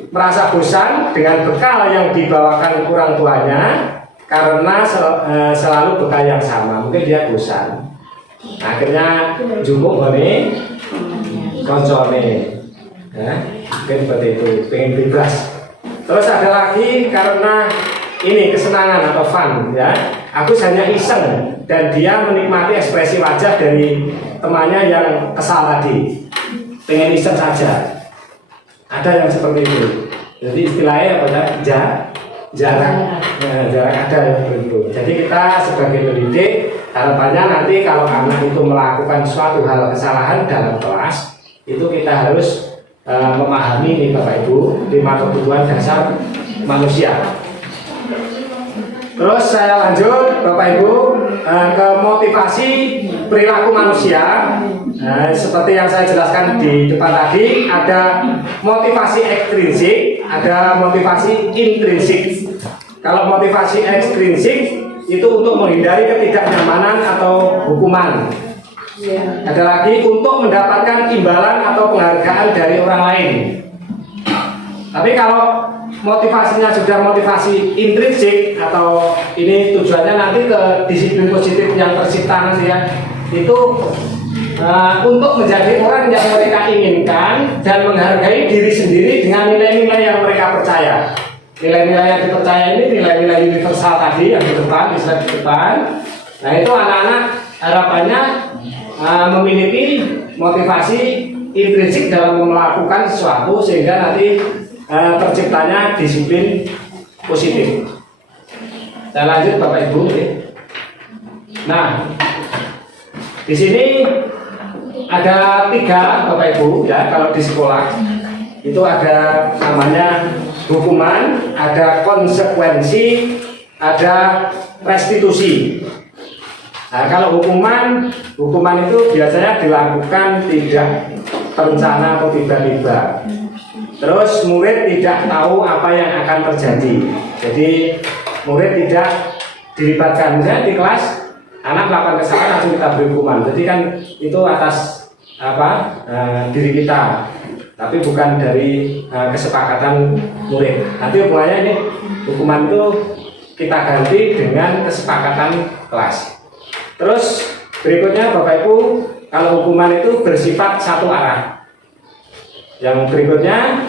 merasa bosan dengan bekal yang dibawakan orang tuanya karena selalu bekal yang sama. Mungkin dia bosan. Akhirnya jumbo ini koncone, mungkin seperti itu, pengen bebas. Terus ada lagi karena ini kesenangan atau fun ya. Agus hanya iseng dan dia menikmati ekspresi wajah dari temannya yang kesal tadi. Pengen iseng saja. Ada yang seperti itu. Jadi istilahnya apa ya? Jarak ada yang seperti itu. Jadi kita sebagai pendidik harapannya nanti kalau anak itu melakukan suatu hal kesalahan dalam kelas, itu kita harus memahami nih Bapak Ibu 5 kebutuhan dasar manusia. Terus saya lanjut Bapak Ibu ke motivasi perilaku manusia. Seperti yang saya jelaskan di depan tadi, ada motivasi ekstrinsik, ada motivasi intrinsik. Kalau motivasi ekstrinsik itu untuk menghindari ketidaknyamanan atau hukuman. Ada lagi untuk mendapatkan imbalan atau penghargaan dari orang lain. Tapi kalau motivasinya sudah motivasi intrinsik atau ini tujuannya nanti ke disiplin positif yang tercipta nanti ya, itu untuk menjadi orang yang mereka inginkan dan menghargai diri sendiri dengan nilai-nilai yang mereka percaya. Nilai-nilai yang dipercaya ini nilai-nilai universal tadi yang di depan, di slide depan. Nah itu anak-anak harapannya memiliki motivasi intrinsik dalam melakukan sesuatu sehingga nanti terciptanya disiplin positif. Saya lanjut Bapak Ibu. Nah, di sini ada 3 Bapak Ibu ya, kalau di sekolah itu ada namanya hukuman, ada konsekuensi, ada restitusi. Nah, kalau hukuman itu biasanya dilakukan tidak terencana atau tiba-tiba. Terus murid tidak tahu apa yang akan terjadi. Jadi murid tidak dilibatkan. Misalnya di kelas anak melakukan kesalahan langsung kita beri hukuman. Jadi kan itu atas diri kita, tapi bukan dari kesepakatan murid. Nanti hubungannya ini hukuman itu kita ganti dengan kesepakatan kelas. Terus berikutnya Bapak Ibu, kalau hukuman itu bersifat satu arah. Yang berikutnya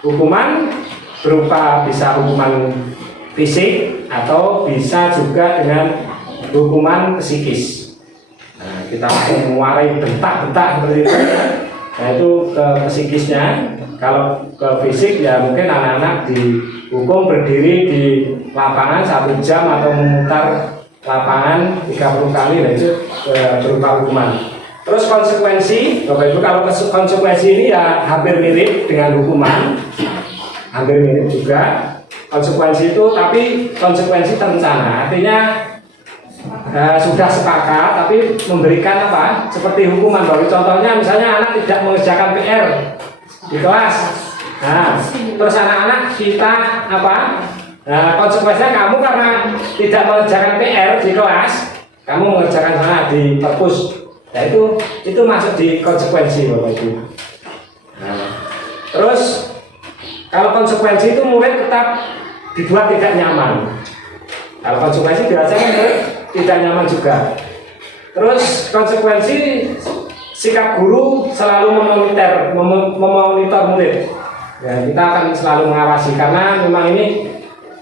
hukuman berupa bisa hukuman fisik atau bisa juga dengan hukuman psikis. Nah, kita menguarai bentak-bentak seperti itu. Nah, itu ke psikisnya. Kalau ke fisik ya mungkin anak-anak dihukum berdiri di lapangan 1 jam atau memutar lapangan 30 kali, nah itu berupa hukuman. Terus konsekuensi, Bapak Ibu, kalau konsekuensi ini ya hampir mirip dengan hukuman, hampir mirip juga. Konsekuensi itu, tapi konsekuensi terencana, artinya sudah sepakat, tapi memberikan apa? Seperti hukuman. Bagi contohnya, misalnya anak tidak mengerjakan PR di kelas. Nah, terus anak-anak kita apa? Nah, konsekuensinya kamu karena tidak mengerjakan PR di kelas, kamu mengerjakan sana di perpus. Ya itu masuk di konsekuensi Bapak Ibu. Nah, terus kalau konsekuensi itu murid tetap dibuat tidak nyaman. Kalau konsekuensi biasanya murid tidak nyaman juga. Terus konsekuensi sikap guru selalu memonitor murid. Ya, kita akan selalu mengawasi karena memang ini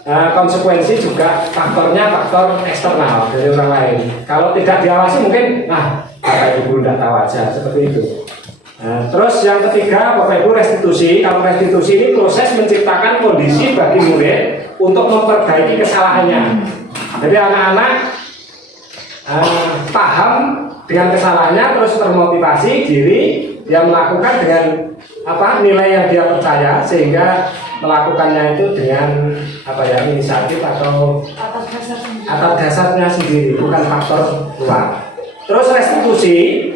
konsekuensi juga faktornya faktor eksternal dari orang lain. Kalau tidak diawasi mungkin Bapak Ibu guru tidak tahu aja, seperti itu. Nah, terus yang ketiga Bapak Ibu restitusi. Kalau restitusi ini proses menciptakan kondisi bagi murid untuk memperbaiki kesalahannya. Jadi anak-anak paham dengan kesalahannya, terus termotivasi diri dia melakukan dengan nilai yang dia percaya, sehingga melakukannya itu dengan inisiatif atau atas dasarnya sendiri, bukan faktor luar. Terus restitusi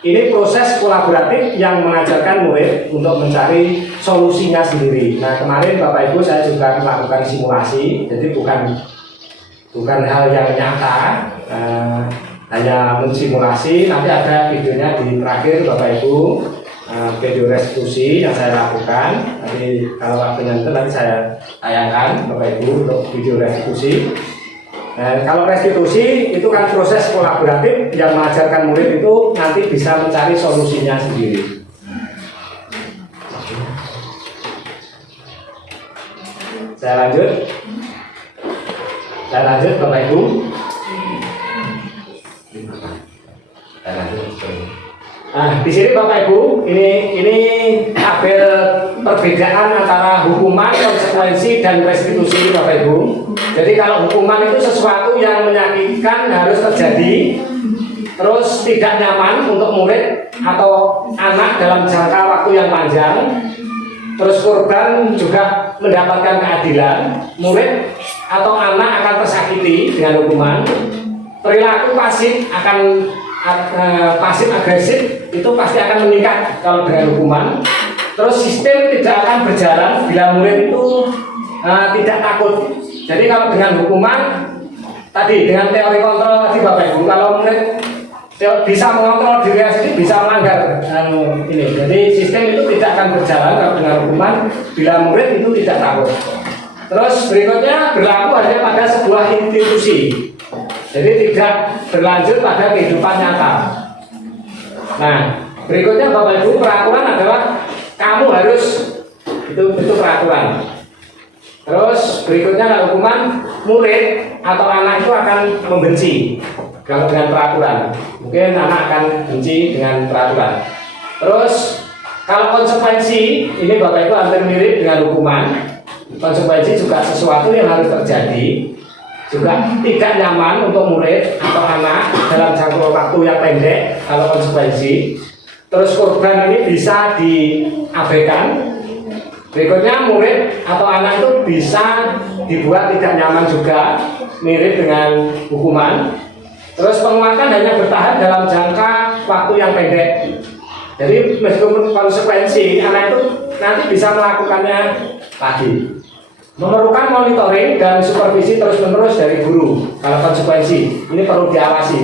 ini proses kolaboratif yang mengajarkan murid untuk mencari solusinya sendiri. Nah, kemarin Bapak Ibu saya juga melakukan simulasi, jadi bukan hal yang nyata, hanya mensimulasi. Nanti ada videonya di terakhir Bapak Ibu, video restitusi yang saya lakukan. Nanti kalau waktunya itu nanti saya tayangkan Bapak Ibu untuk video restitusi. Nah, kalau restitusi itu kan proses kolaboratif yang mengajarkan murid itu nanti bisa mencari solusinya sendiri. Saya lanjut Bapak Ibu. Nah, di sini Bapak Ibu, ini tabel perbedaan antara hukuman, konsekuensi, dan restitusi Bapak Ibu. Jadi kalau hukuman itu sesuatu yang menyakitkan harus terjadi, terus tidak nyaman untuk murid atau anak dalam jangka waktu yang panjang, terus korban juga mendapatkan keadilan, murid atau anak akan tersakiti dengan hukuman, perilaku pasif agresif itu pasti akan meningkat kalau dengan hukuman. Terus sistem tidak akan berjalan bila murid itu tidak takut. Jadi kalau dengan hukuman tadi, dengan teori kontrol tadi Bapak Ibu, kalau murid bisa mengontrol diri sendiri, bisa melanggar ini. Jadi sistem itu tidak akan berjalan kalau dengan hukuman bila murid itu tidak takut. Terus berikutnya berlaku hanya pada sebuah institusi. Jadi tidak berlanjut pada kehidupan nyata. Nah, berikutnya Bapak Ibu, peraturan adalah kamu harus itu peraturan. Terus berikutnya kalau hukuman, murid atau anak itu akan membenci kalau dengan peraturan. Mungkin anak akan benci dengan peraturan. Terus Kalau konsekuensi ini Bapak Ibu hampir mirip dengan hukuman. Konsekuensi juga sesuatu yang harus terjadi, juga tidak nyaman untuk murid atau anak dalam jangka waktu yang pendek. Kalau konsekuensi, terus korban ini bisa diabaikan. Berikutnya murid atau anak itu bisa dibuat tidak nyaman juga, mirip dengan hukuman. Terus penguatan hanya bertahan dalam jangka waktu yang pendek. Jadi meskipun konsekuensi, anak itu nanti bisa melakukannya lagi. Memerlukan monitoring dan supervisi terus-menerus dari guru. Kalau konsekuensi, ini perlu diawasi.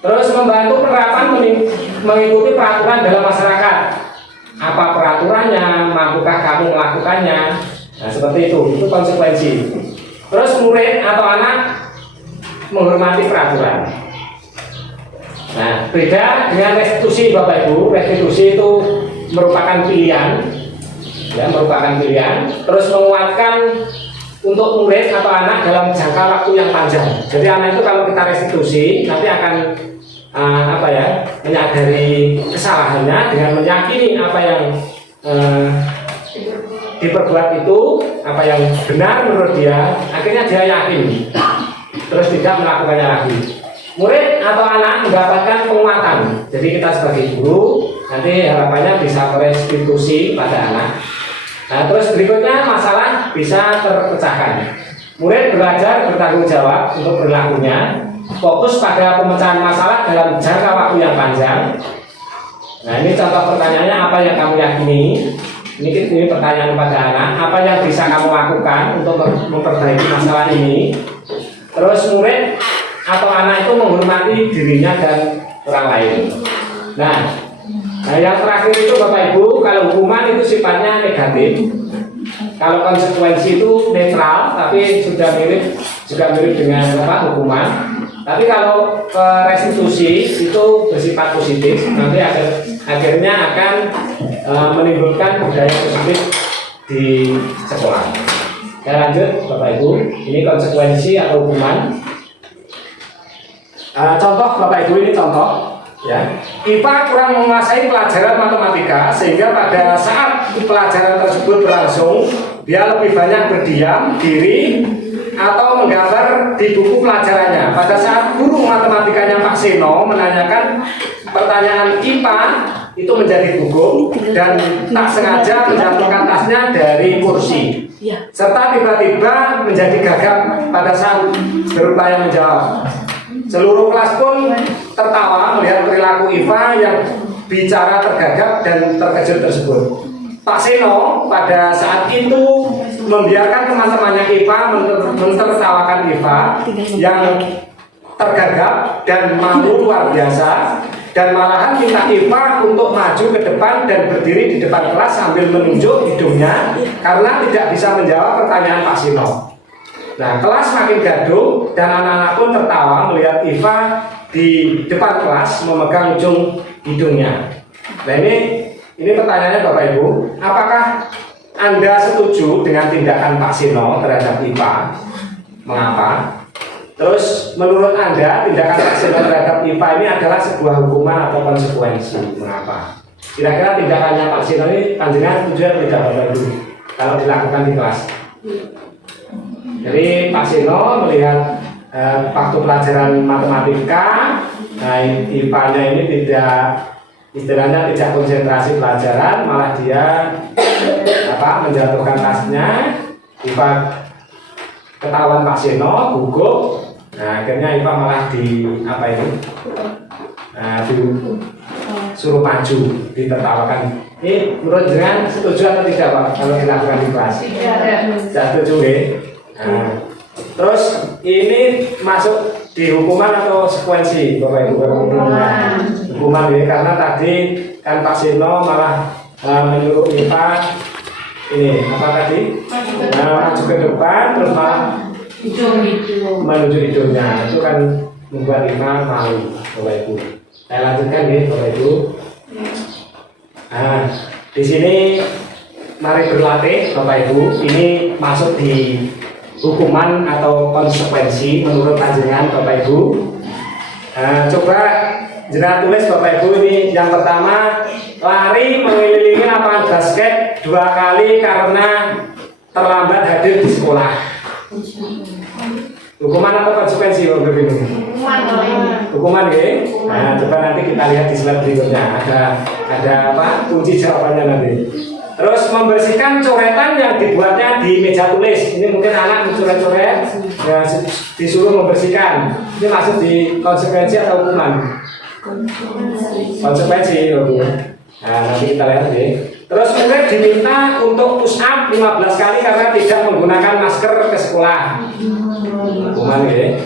Terus membantu penerapan mengikuti peraturan dalam masyarakat. Apa peraturannya, mampukah kamu melakukannya? Nah seperti itu konsekuensi. Terus murid atau anak menghormati peraturan. Nah beda dengan restitusi Bapak Ibu. Restitusi itu merupakan pilihan, ya merupakan pilihan. Terus menguatkan untuk murid atau anak dalam jangka waktu yang panjang. Jadi anak itu kalau kita restitusi nanti akan menyadari kesalahannya dengan meyakini apa yang diperbuat itu, apa yang benar menurut dia, akhirnya dia yakin, terus tidak melakukannya lagi. Murid atau anak mendapatkan penguatan. Jadi kita sebagai guru nanti harapannya bisa restitusi pada anak. Nah, terus berikutnya masalah bisa terpecahkan. Murid belajar bertanggung jawab untuk perilakunya, fokus pada pemecahan masalah dalam jangka waktu yang panjang. Nah ini contoh pertanyaannya, apa yang kamu yakini? Ini pertanyaan pada anak, apa yang bisa kamu lakukan untuk memperbaiki masalah ini? Terus murid atau anak itu menghormati dirinya dan orang lain. Nah yang terakhir itu Bapak Ibu, kalau hukuman itu sifatnya negatif. Kalau konsekuensi itu netral, tapi sudah mirip dengan hukuman. Tapi kalau restitusi itu bersifat positif, nanti akhirnya akan menimbulkan budaya positif di sekolah. Saya lanjut Bapak Ibu, ini konsekuensi atau hukuman. Contoh Bapak Ibu, ini contoh. Ya, IPA kurang menguasai pelajaran matematika sehingga pada saat pelajaran tersebut berlangsung dia lebih banyak berdiam diri atau menggambar di buku pelajarannya. Pada saat guru matematikanya Pak Seno menanyakan pertanyaan IPA itu menjadi gugup dan tak sengaja menjatuhkan tasnya dari kursi, serta tiba-tiba menjadi gagap pada saat berupaya menjawab. Seluruh kelas pun tertawa melihat perilaku Iva yang bicara tergagap dan terkejut tersebut. Pak Seno pada saat itu membiarkan teman-temannya Iva mentertawakan Iva yang tergagap dan malu luar biasa, dan malahan minta Iva untuk maju ke depan dan berdiri di depan kelas sambil menunjuk hidungnya karena tidak bisa menjawab pertanyaan Pak Seno. Nah, kelas makin gaduh dan anak-anak pun tertawa melihat Iva di depan kelas memegang ujung hidungnya. Nah, ini pertanyaannya Bapak Ibu, apakah Anda setuju dengan tindakan Pak Seno terhadap Iva? Mengapa? Terus menurut Anda tindakan Pak Seno terhadap Iva ini adalah sebuah hukuman atau konsekuensi? Mengapa? Kira-kira tindakannya Pak Seno ini panjenengan setuju atau tidak Bapak Ibu kalau dilakukan di kelas? Jadi Pak Seno melihat waktu pelajaran matematika, nah IPA-nya ini istilahnya tidak konsentrasi pelajaran, malah dia menjatuhkan tasnya. IPA ketahuan Pak Seno gugup. Nah akhirnya IPA malah disuruh maju, ditertawakan. Ini menurut jenengan setuju atau tidak Pak kalau dilakukan di kelas? Tidak setuju ya. Nah, terus ini masuk di hukuman atau konsekuensi Bapak Ibu? Hukuman ya, karena tadi kan Pak Seno malah menyuruh Iva ini maju ke depan terus malah menuju hidungnya, itu kan membuat Iva malu Bapak Ibu. Saya lanjutkan ya Bapak Ibu. Nah, di sini mari berlatih Bapak Ibu, ini masuk di hukuman atau konsekuensi menurut panjenengan Bapak Ibu. Coba jenengan tulis Bapak Ibu ini. Yang pertama, lari mengelilingi lapangan basket 2 kali karena terlambat hadir di sekolah. Hukuman atau konsekuensi Bapak Ibu? Hukuman ya. Nah, coba nanti kita lihat di slide berikutnya. Ada apa? Kunci jawabannya nanti. Terus membersihkan coretan yang dibuatnya di meja tulis. Ini mungkin anak mencoret-coret, ya, disuruh membersihkan. Ini masuk di konsekuensi atau hukuman? Konsekuensi, nah, nanti kita lihat ya. Terus murid diminta untuk push up 15 kali karena tidak menggunakan masker ke sekolah. Hukuman ya.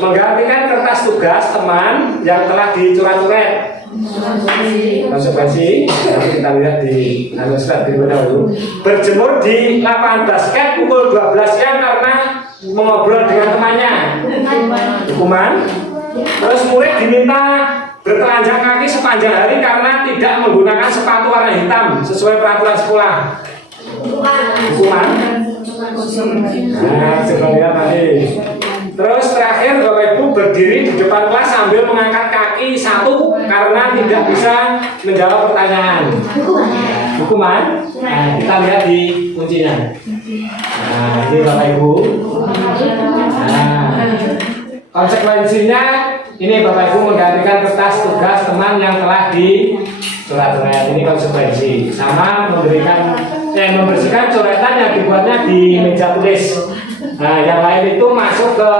Menggantikan kertas tugas teman yang telah dicoret-coret. Konsekuensi, nanti kita lihat di slide berikutnya dulu. Berjemur di lapangan basket pukul 12 siang karena mengobrol dengan temannya. Hukuman. Terus murid diminta bertelanjang kaki sepanjang hari karena tidak menggunakan sepatu warna hitam sesuai peraturan sekolah. Hukuman. Nah, coba lihat tadi. Terus terakhir Bapak Ibu berdiri di depan kelas sambil mengangkat kaki 1 karena tidak bisa menjawab pertanyaan. Hukuman. Nah, kita lihat di kuncinya. Nah, ini Bapak Ibu. Nah, konsekuensinya ini Bapak Ibu menggantikan kertas tugas teman yang telah dicoret-coret. Ini konsekuensi. Sama membersihkan coretan yang dibuatnya di meja tulis. Nah, yang lain itu masuk ke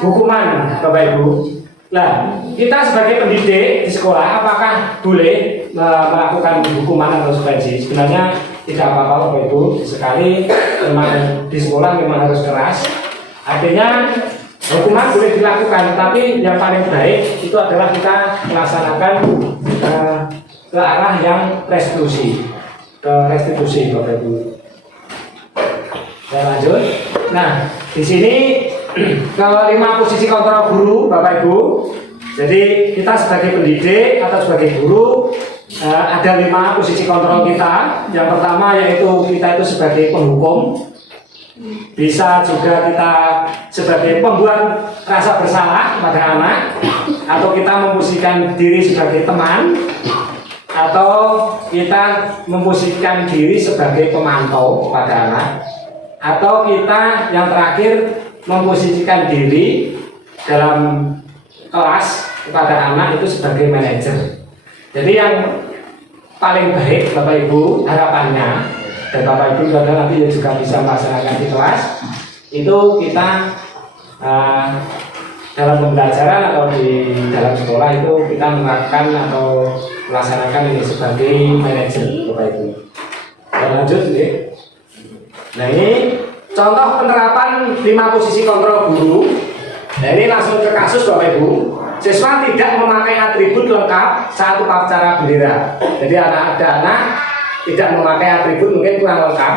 hukuman Bapak Ibu. Nah, kita sebagai pendidik di sekolah apakah boleh melakukan hukuman atau konsekuensi? Sebenarnya tidak apa-apa Bapak Ibu. Sekali memang di sekolah memang harus keras. Artinya hukuman boleh dilakukan, tapi yang paling baik itu adalah kita melaksanakan ke arah yang restitusi, Bapak Ibu. Saya lanjut. Nah, di sini ke 5 posisi kontrol guru, Bapak Ibu. Jadi kita sebagai pendidik atau sebagai guru ada 5 posisi kontrol kita. Yang pertama yaitu kita itu sebagai penghukum. Bisa juga kita sebagai pembuat rasa bersalah pada anak, atau kita memposisikan diri sebagai teman, atau kita memposisikan diri sebagai pemantau pada anak, atau kita yang terakhir memposisikan diri dalam kelas kepada anak itu sebagai manajer. Jadi yang paling baik Bapak Ibu harapannya, dan Bapak Ibu nanti juga bisa melaksanakan di kelas, itu kita dalam pembelajaran atau di dalam sekolah itu kita menerapkan atau melaksanakan ini sebagai manajer Bapak Ibu. Kita lanjut ya. Nah, ini contoh penerapan 5 posisi kontrol guru. Nah, ini langsung ke kasus Bapak Ibu. Siswa tidak memakai atribut lengkap saat upacara bendera. Jadi ada anak tidak memakai atribut mungkin kurang lengkap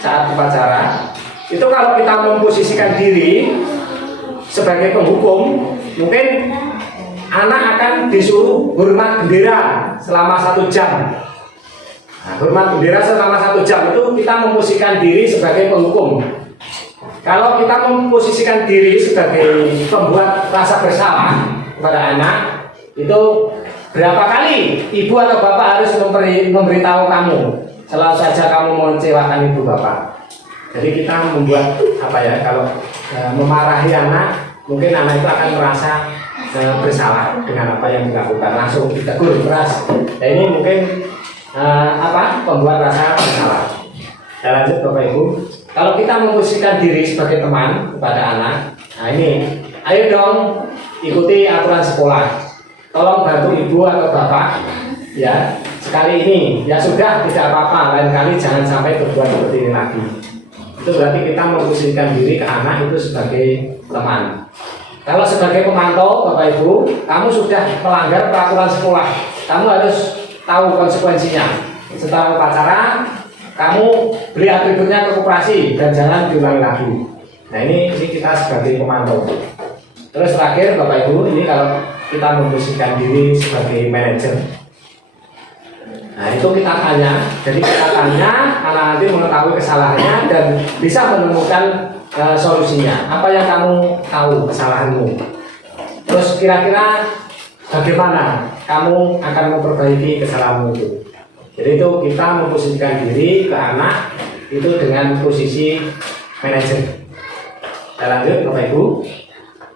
saat upacara. Itu kalau kita memposisikan diri sebagai penghukum, mungkin anak akan disuruh hormat bendera selama 1 jam. Nah, hormat bendera selama 1 jam itu kita memposisikan diri sebagai penghukum. Kalau kita memposisikan diri sebagai pembuat rasa bersalah kepada anak, itu berapa kali ibu atau bapak harus memberitahu kamu, selalu saja kamu mengecewakan ibu bapak. Jadi kita membuat apa ya, kalau memarahi anak, mungkin anak itu akan merasa bersalah dengan apa yang dilakukan, langsung ditegur keras. Nah, ini mungkin pembuat rasa bersalah. Saya lanjut Bapak Ibu. Kalau kita memposisikan diri sebagai teman kepada anak, nah ini, ayo dong ikuti aturan sekolah. Tolong bantu ibu atau bapak, ya sekali ini, ya sudah tidak apa-apa. Lain kali jangan sampai berbuat seperti ini lagi. Itu berarti kita memposisikan diri ke anak itu sebagai teman. Kalau sebagai pemantau Bapak Ibu, kamu sudah melanggar peraturan sekolah, kamu harus tahu konsekuensinya. Setelah upacara, kamu beli atributnya ke koperasi dan jangan diulangi lagi. Nah, ini kita sebagai pemantau. Terus terakhir Bapak Ibu, ini kalau kita memposisikan diri sebagai manajer. Nah, itu kita tanya. Jadi kita tanya, anak nanti mengetahui kesalahannya dan bisa menemukan solusinya. Apa yang kamu tahu kesalahanmu? Terus kira-kira bagaimana kamu akan memperbaiki kesalahanmu itu. Jadi itu kita memposisikan diri ke anak itu dengan posisi manajer. Saya lanjut Bapak Ibu.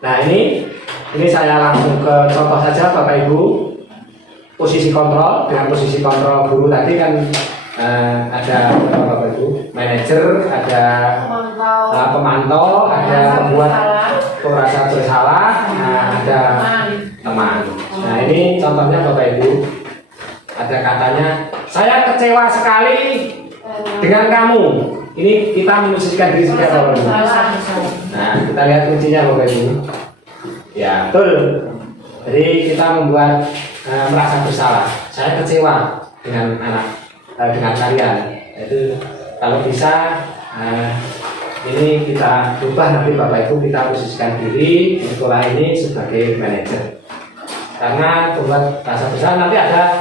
Nah ini saya langsung ke contoh saja Bapak Ibu. Posisi kontrol, dengan posisi kontrol guru tadi kan ada Bapak Ibu, manajer, ada pemantau, ada pembuat merasa bersalah, ada teman. Nah ini contohnya Bapak Ibu, ada katanya saya kecewa sekali dengan kamu. Ini kita memposisikan diri sebagai Bapak Ibu. Nah kita lihat kuncinya Bapak Ibu. Ya betul. Jadi kita membuat merasa bersalah. Saya kecewa dengan dengan kalian. Itu kalau bisa ini kita ubah nanti Bapak Ibu, kita posisikan diri di sekolah ini sebagai manajer. Karena membuat rasa bersalah nanti ada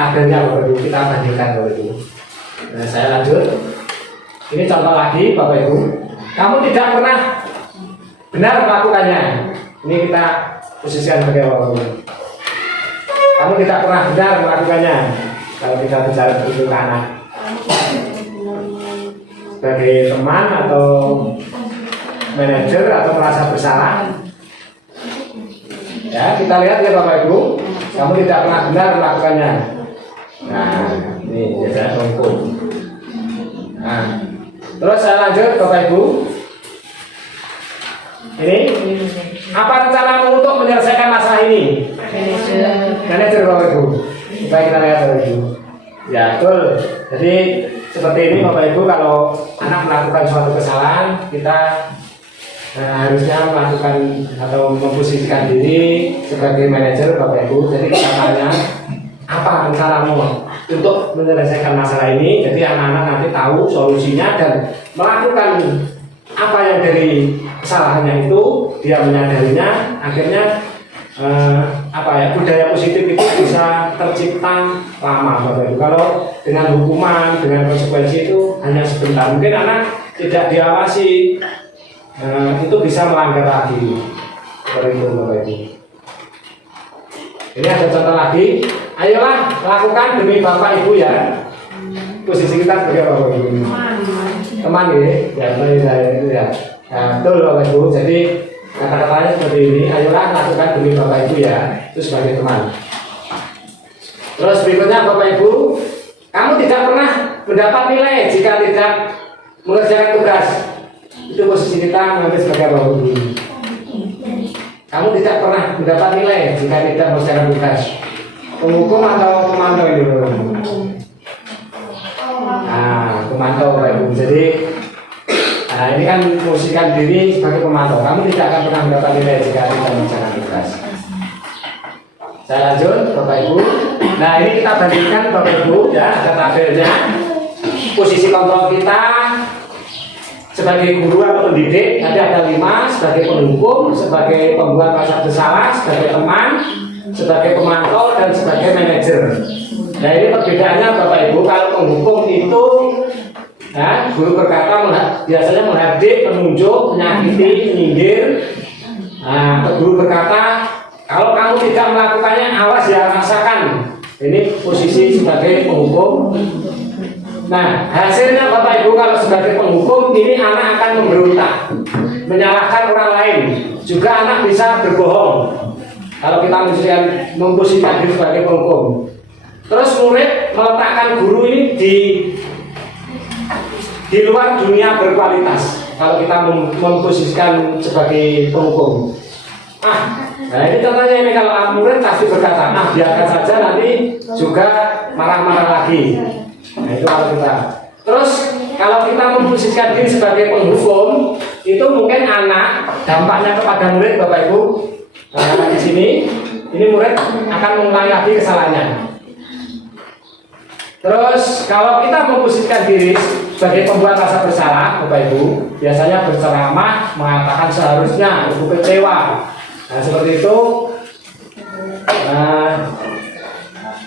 kadernya Bapak Ibu, kita bandingkan Bapak Ibu. Nah, saya lanjut. Ini contoh lagi Bapak Ibu. Kamu tidak pernah benar melakukannya. Ini kita posisikan sebagai Bapak Ibu. Kamu tidak pernah benar melakukannya. Kalau kita bicara itu ke anak, sebagai teman atau manajer atau merasa bersalah. Ya, kita lihat ya Bapak Ibu, kamu tidak pernah benar melakukannya. Nah, ini biasanya hukum. Nah, terus saya lanjut Bapak Ibu. Ini apa rencanamu untuk menyelesaikan masalah ini? Manajer Bapak Ibu. Baik, kita lihat Bapak Ibu. Ya betul. Jadi seperti ini Bapak Ibu, kalau anak melakukan suatu kesalahan, kita harusnya melakukan atau memposisikan diri sebagai manajer Bapak Ibu. Jadi kita tanya, apa rencanamu untuk menyelesaikan masalah ini? Jadi anak-anak nanti tahu solusinya dan melakukan apa yang dari kesalahannya itu, dia menyadarinya, akhirnya budaya positif itu bisa tercipta lama Bapak Ibu. Kalau dengan hukuman, dengan konsekuensi itu hanya sebentar, mungkin anak tidak diawasi, itu bisa melanggar lagi. Seperti itu Bapak Ibu. Ini ada contoh lagi. Ayolah lakukan demi Bapak Ibu ya. Posisi kita sebagai Bapak Ibu. Teman ya, itu ya. Nah, betul Bapak Ibu. Jadi kata-katanya seperti ini. Ayolah lakukan demi Bapak Ibu ya. Itu sebagai teman. Terus berikutnya Bapak Ibu, kamu tidak pernah mendapat nilai jika tidak mengerjakan tugas. Itu posisi kita mengambil sebagai Bapak Ibu. Kamu tidak pernah mendapat nilai jika tidak mengerjakan tugas. Penghukum atau pemantau ini? Nah, pemantau Bapak Ibu. Jadi ini kan posisikan diri sebagai pemantau. Kamu tidak akan pernah mendapat nilai jika tidak mengerjakan tugas. Saya lanjut Bapak Ibu. Nah ini kita bandingkan Bapak Ibu ya, ada tabelnya. Posisi kontrol kita sebagai guru atau pendidik ada 5, sebagai penghukum, sebagai pembuat rasa bersalah, sebagai teman, sebagai pemantau, dan sebagai manajer. Nah ini perbedaannya Bapak Ibu. Kalau penghukum itu ya, guru berkata biasanya menghardik, menunjuk, menyakiti, menyindir. Nah, guru berkata kalau kamu tidak melakukannya, awas ya, rasakan. Ini posisi sebagai penghukum. Nah, hasilnya Bapak Ibu kalau sebagai penghukum, ini anak akan memberontak, menyalahkan orang lain. Juga anak bisa berbohong kalau kita memposisikan diri sebagai penghukum. Terus murid meletakkan guru ini di luar dunia berkualitas kalau kita memposisikan sebagai penghukum. Nah ini contohnya ini, kalau murid pasti berkata, biarkan saja, nanti juga marah-marah lagi. Nah itu kalau kita. Terus kalau kita memposisikan diri sebagai penghukum, itu mungkin anak dampaknya kepada murid Bapak Ibu. Nah di sini, ini murid akan mengulangi lagi kesalahannya. Terus kalau kita memposisikan diri sebagai pembuat rasa bersalah Bapak Ibu, biasanya berceramah mengatakan seharusnya ibu kecewa. Nah seperti itu.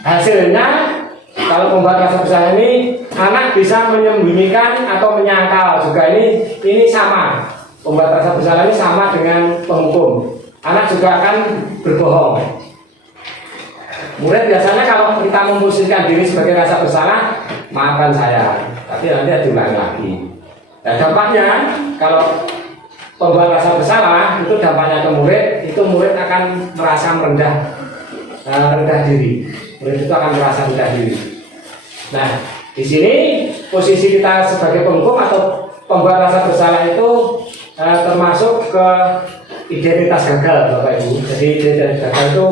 Hasilnya kalau pembuat rasa bersalah ini, anak bisa menyembunyikan atau menyangkal juga. Ini sama, pembuat rasa bersalah ini sama dengan penghukum. Anak juga akan berbohong. murid biasanya kalau kita memposisikan diri sebagai rasa bersalah, maafkan saya, tapi nanti diulangi lagi. Nah, dampaknya kalau pembuat rasa bersalah itu dampaknya ke murid, itu murid akan merasa rendah diri. Murid itu akan merasa rendah diri. Nah, di sini posisi kita sebagai penghukum atau pembuat rasa bersalah itu termasuk ke identitas gagal, Bapak Ibu. Jadi identitas gagal itu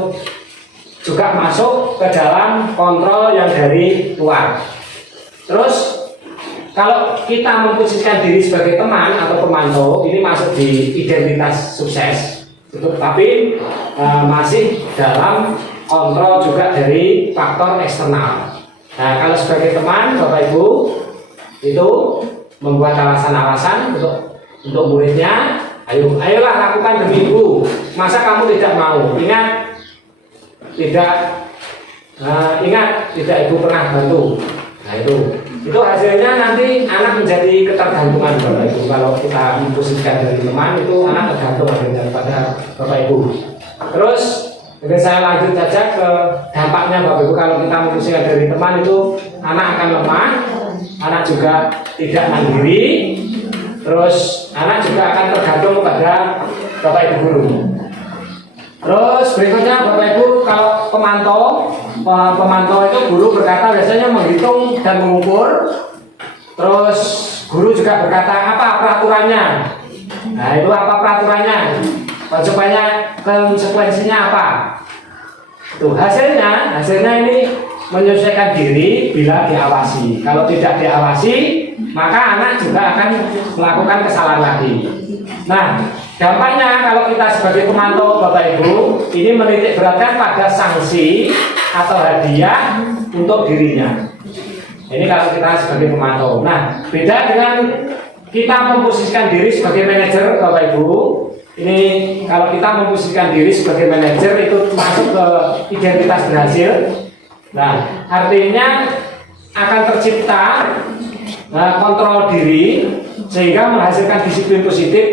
juga masuk ke dalam kontrol yang dari luar. Terus kalau kita memposisikan diri sebagai teman atau pemantau, ini masuk di identitas sukses, tapi masih dalam kontrol juga dari faktor eksternal. Nah, kalau sebagai teman, Bapak Ibu itu membuat alasan-alasan untuk muridnya, ayolah lakukan demi ibu. Masa kamu tidak mau? Ingat, tidak ibu pernah bantu. Nah itu hasilnya nanti anak menjadi ketergantungan Bapak Ibu. Kalau kita memposisikan dari teman itu anak tergantung daripada Bapak Ibu. Terus jadi saya lanjut saja ke dampaknya Bapak Ibu. Kalau kita memposisikan dari teman itu anak akan lemah, anak juga tidak mandiri, terus anak juga akan tergantung pada Bapak Ibu guru. Terus berikutnya Bapak Ibu, kalau pemantau itu guru berkata biasanya menghitung dan mengukur. Terus guru juga berkata apa peraturannya. Nah itu apa peraturannya, konsekuensinya apa. Tuh hasilnya ini menyesuaikan diri bila diawasi. Kalau tidak diawasi, maka anak juga akan melakukan kesalahan lagi. Nah, dampaknya kalau kita sebagai pemantau Bapak Ibu, ini menitik beratkan pada sanksi atau hadiah untuk dirinya. Ini kalau kita sebagai pemantau. Nah, beda dengan kita memposisikan diri sebagai manajer Bapak Ibu. Ini kalau kita memposisikan diri sebagai manajer itu masuk ke identitas berhasil. Nah, artinya akan tercipta kontrol diri sehingga menghasilkan disiplin positif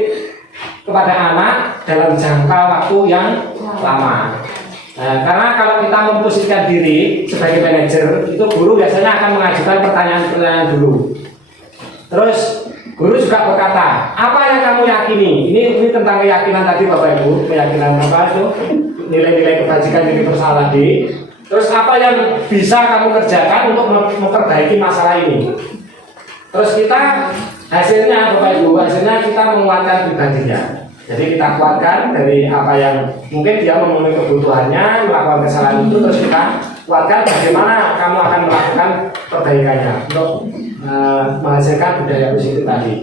kepada anak dalam jangka waktu yang lama. Nah, karena kalau kita memposisikan diri sebagai manajer, itu guru biasanya akan mengajukan pertanyaan-pertanyaan dulu. Terus guru juga berkata, apa yang kamu yakini? Ini tentang keyakinan tadi Bapak Ibu, keyakinan apa itu? Nilai-nilai kebajikan universal tadi. Terus apa yang bisa kamu kerjakan untuk memperbaiki masalah ini? Terus kita hasilnya Bapak Ibu, hasilnya kita menguatkan pribadinya. Jadi kita kuatkan dari apa yang mungkin dia memenuhi kebutuhannya, melakukan kesalahan itu, terus kita kuatkan bagaimana kamu akan melakukan perbaikannya untuk menghasilkan budaya positif tadi.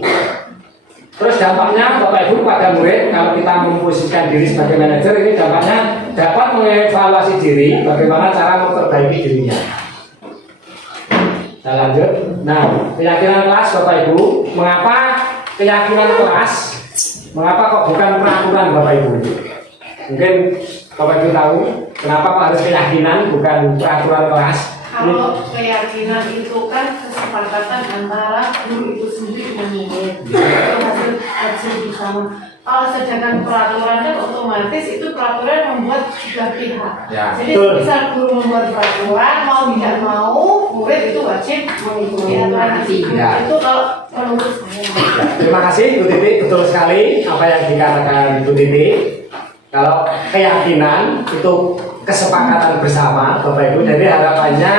Terus dampaknya Bapak Ibu pada murid, kalau kita memposisikan diri sebagai manajer, ini dampaknya dapat mengevaluasi diri, bagaimana cara memperbaiki dirinya. Kita lanjut. Nah, keyakinan kelas Bapak Ibu, mengapa keyakinan kelas? Mengapa kok bukan peraturan Bapak Ibu? Mungkin Bapak Ibu tahu kenapa kok harus keyakinan bukan peraturan kelas? Kalau keyakinan itu kan kesepakatan antara guru itu sendiri dengan murid. Itu hasil bersama. Kalau sedangkan peraturannya otomatis itu peraturan membuat tiga pihak. Ya, jadi betul. misal guru membuat peraturan, mau tidak mau murid itu wajib mengikuti aturan itu. Ya. Itu kalau menurut saya. Ya, terima kasih Bu Titi, betul sekali apa yang dikatakan Bu Titi. Kalau keyakinan itu kesepakatan bersama Bapak Ibu, jadi harapannya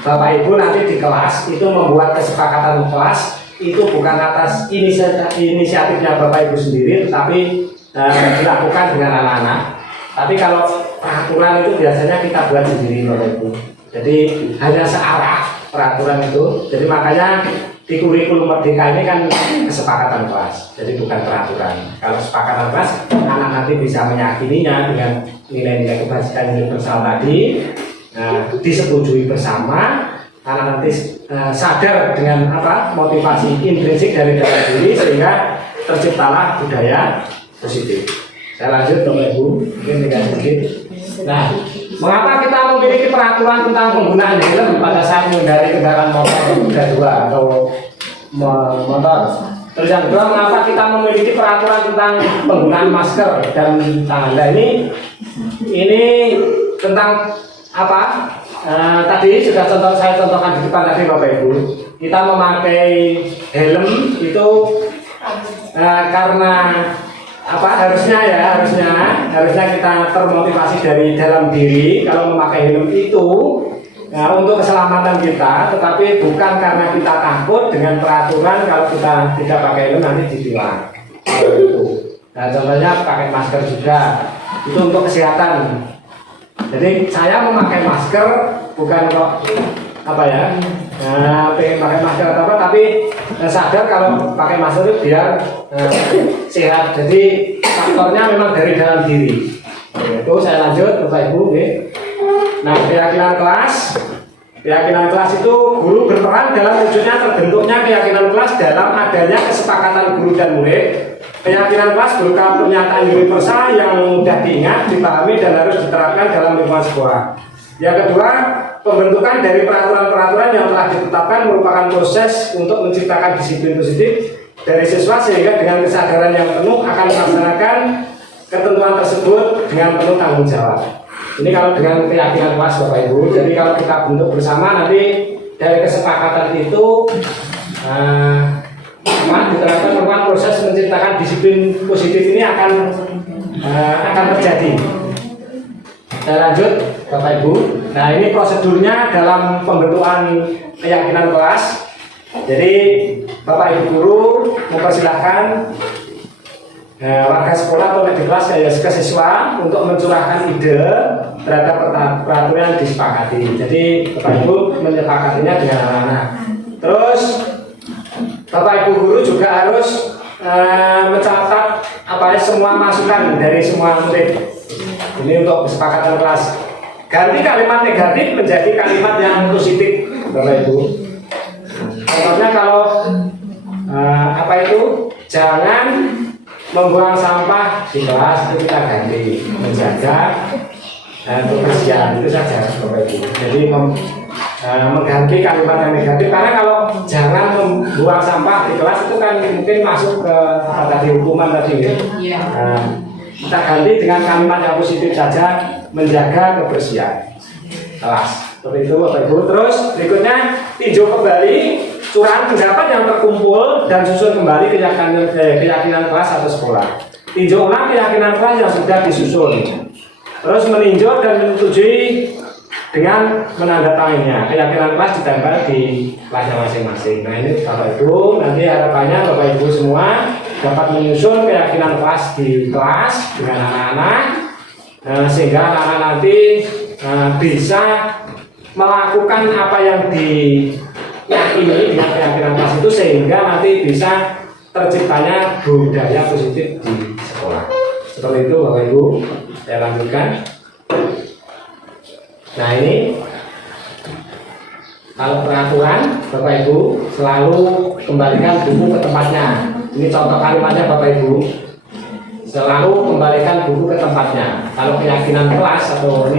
Bapak Ibu nanti di kelas itu membuat kesepakatan kelas itu bukan atas inisiatifnya Bapak Ibu sendiri, tetapi dilakukan dengan anak-anak. Tapi kalau peraturan itu biasanya kita buat sendiri Bapak Ibu. Jadi hanya searah peraturan itu. Jadi makanya di kurikulum Merdeka ini kan kesepakatan kelas, jadi bukan peraturan. Kalau kesepakatan kelas, anak nanti bisa meyakininya dengan nilai-nilai kebajikan universal tadi, disetujui bersama. Anak nanti sadar dengan apa motivasi intrinsik dari dalam diri sehingga terciptalah budaya positif. Saya lanjut Bapak Ibu, mungkin tidak sedikit. Nah, mengapa kita memiliki peraturan tentang penggunaan helm pada saat mengendarai kendaraan motor roda 2 atau motor? Terus yang kedua, mengapa kita memiliki peraturan tentang penggunaan masker dan tangan? Nah, ini tentang tadi sudah saya contohkan di depan tadi Bapak Ibu, kita memakai helm itu karena harusnya kita termotivasi dari dalam diri kalau memakai helm itu untuk keselamatan kita, tetapi bukan karena kita takut dengan peraturan kalau kita tidak pakai helm nanti ditilang. Nah, contohnya pakai masker juga, itu untuk kesehatan. Jadi saya memakai masker bukan kok pengen pakai masker atau apa, tapi sadar kalau pakai masker itu biar sehat. Jadi faktornya memang dari dalam diri. Itu saya lanjut Bapak Ibu. Nah, keyakinan kelas itu guru berperan dalam wujudnya terbentuknya keyakinan kelas dalam adanya kesepakatan guru dan murid. Keyakinan kelas berupa pernyataan universal yang mudah diingat, dipahami, dan harus diterapkan dalam lingkungan sekolah. Yang kedua, pembentukan dari peraturan-peraturan yang telah ditetapkan merupakan proses untuk menciptakan disiplin positif dari siswa sehingga dengan kesadaran yang penuh akan melaksanakan ketentuan tersebut dengan penuh tanggung jawab. Ini kalau dengan keyakinan kelas Bapak Ibu. Jadi kalau kita bentuk bersama nanti dari kesepakatan itu diterapkan merupakan proses menciptakan disiplin positif ini akan terjadi. Saya lanjut Bapak Ibu. Nah, ini prosedurnya dalam pembentukan keyakinan kelas. Jadi Bapak Ibu guru mempersilahkan warga sekolah atau di kelas ke siswa untuk mencurahkan ide terhadap peraturan yang disepakati. Jadi Bapak Ibu menyepakatinya dengan anak-anak. Terus Bapak Ibu guru juga harus mencatat semua masukan dari semua murid. Ini untuk kesepakatan kelas. Ganti kalimat negatif menjadi kalimat yang positif, Bapak Ibu. Contohnya kalau jangan membuang sampah di kelas, itu kita ganti menjaga kebersihan, itu saja Bapak Ibu. Jadi mengganti kalimat yang negatif, karena kalau jangan membuang sampah di kelas itu kan mungkin masuk ke hukuman tadi ya. Kita ganti dengan kalimat yang positif saja, menjaga kebersihan kelas. Seperti itu Bapak Ibu. Terus berikutnya tinjau kembali curahan pendapat yang terkumpul dan susun kembali keyakinan kelas atau sekolah. Tinjau ulang keyakinan kelas yang sudah disusun. Terus meninjau dan menyetujui dengan menandatanganinya. Keyakinan kelas ditempel di kelasnya masing-masing. Nah, ini Bapak Ibu, nanti harapannya Bapak Ibu semua dapat menyusun keyakinan kelas di kelas dengan anak-anak, sehingga anak-anak nanti bisa melakukan apa yang diyakini dengan keyakinan kelas itu, sehingga nanti bisa terciptanya budaya positif di sekolah. Seperti itu Bapak Ibu. Saya lanjutkan. Nah, ini kalau peraturan Bapak Ibu selalu kembalikan buku ke tempatnya. Ini contoh kalimatnya Bapak Ibu. Selalu kembalikan buku ke tempatnya. Kalau keyakinan kelas atau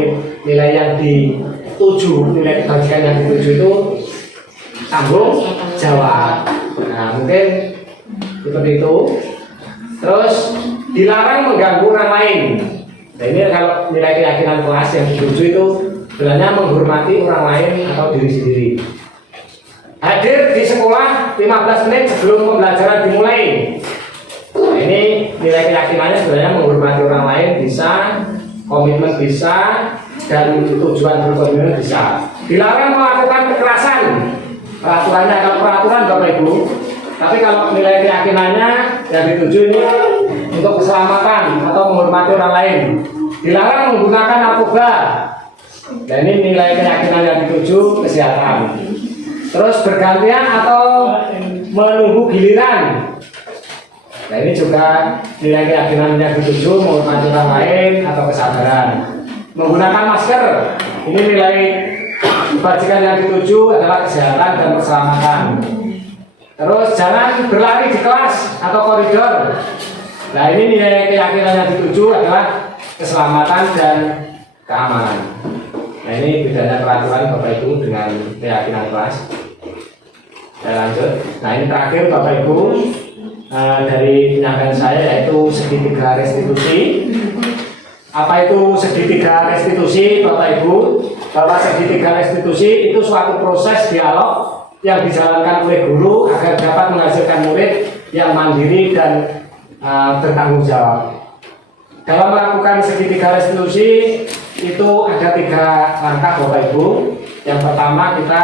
nilai yang dituju, nilai kebajikan yang dituju itu tanggung jawab. Nah, mungkin seperti itu. Terus dilarang mengganggu orang lain. Nah, ini kalau nilai keyakinan kelas yang dituju itu sebenarnya menghormati orang lain atau diri sendiri. Hadir di sekolah 15 menit sebelum pembelajaran dimulai. Nah, ini nilai keyakinannya sebenarnya menghormati orang lain bisa, komitmen bisa, dan tujuan berkomitmen bisa. Dilarang melakukan kekerasan. Peraturannya ada peraturan Bapak Ibu. Tapi kalau nilai keyakinannya yang dituju ini untuk keselamatan atau menghormati orang lain. Dilarang menggunakan narkoba. Dan ini nilai keyakinan yang dituju kesehatan. Terus bergantian atau menunggu giliran. Nah, ini juga nilai keyakinan yang dituju menghormati orang lain atau kesabaran. Menggunakan masker. Ini nilai kebajikan yang dituju adalah kesehatan dan keselamatan. Terus jangan berlari di kelas atau koridor. Nah, ini nilai keyakinan yang dituju adalah keselamatan dan keamanan. Nah, ini bedanya peraturan Bapak Ibu dengan keyakinan kelas. Saya lanjut. Nah, ini terakhir Bapak Ibu dari penyampaian saya, yaitu segitiga restitusi. Apa itu segitiga restitusi, Bapak Ibu? Bahwa segitiga restitusi itu suatu proses dialog yang dijalankan oleh guru agar dapat menghasilkan murid yang mandiri dan bertanggung jawab. Dalam melakukan segitiga restitusi itu ada 3 langkah, Bapak Ibu. Yang pertama, kita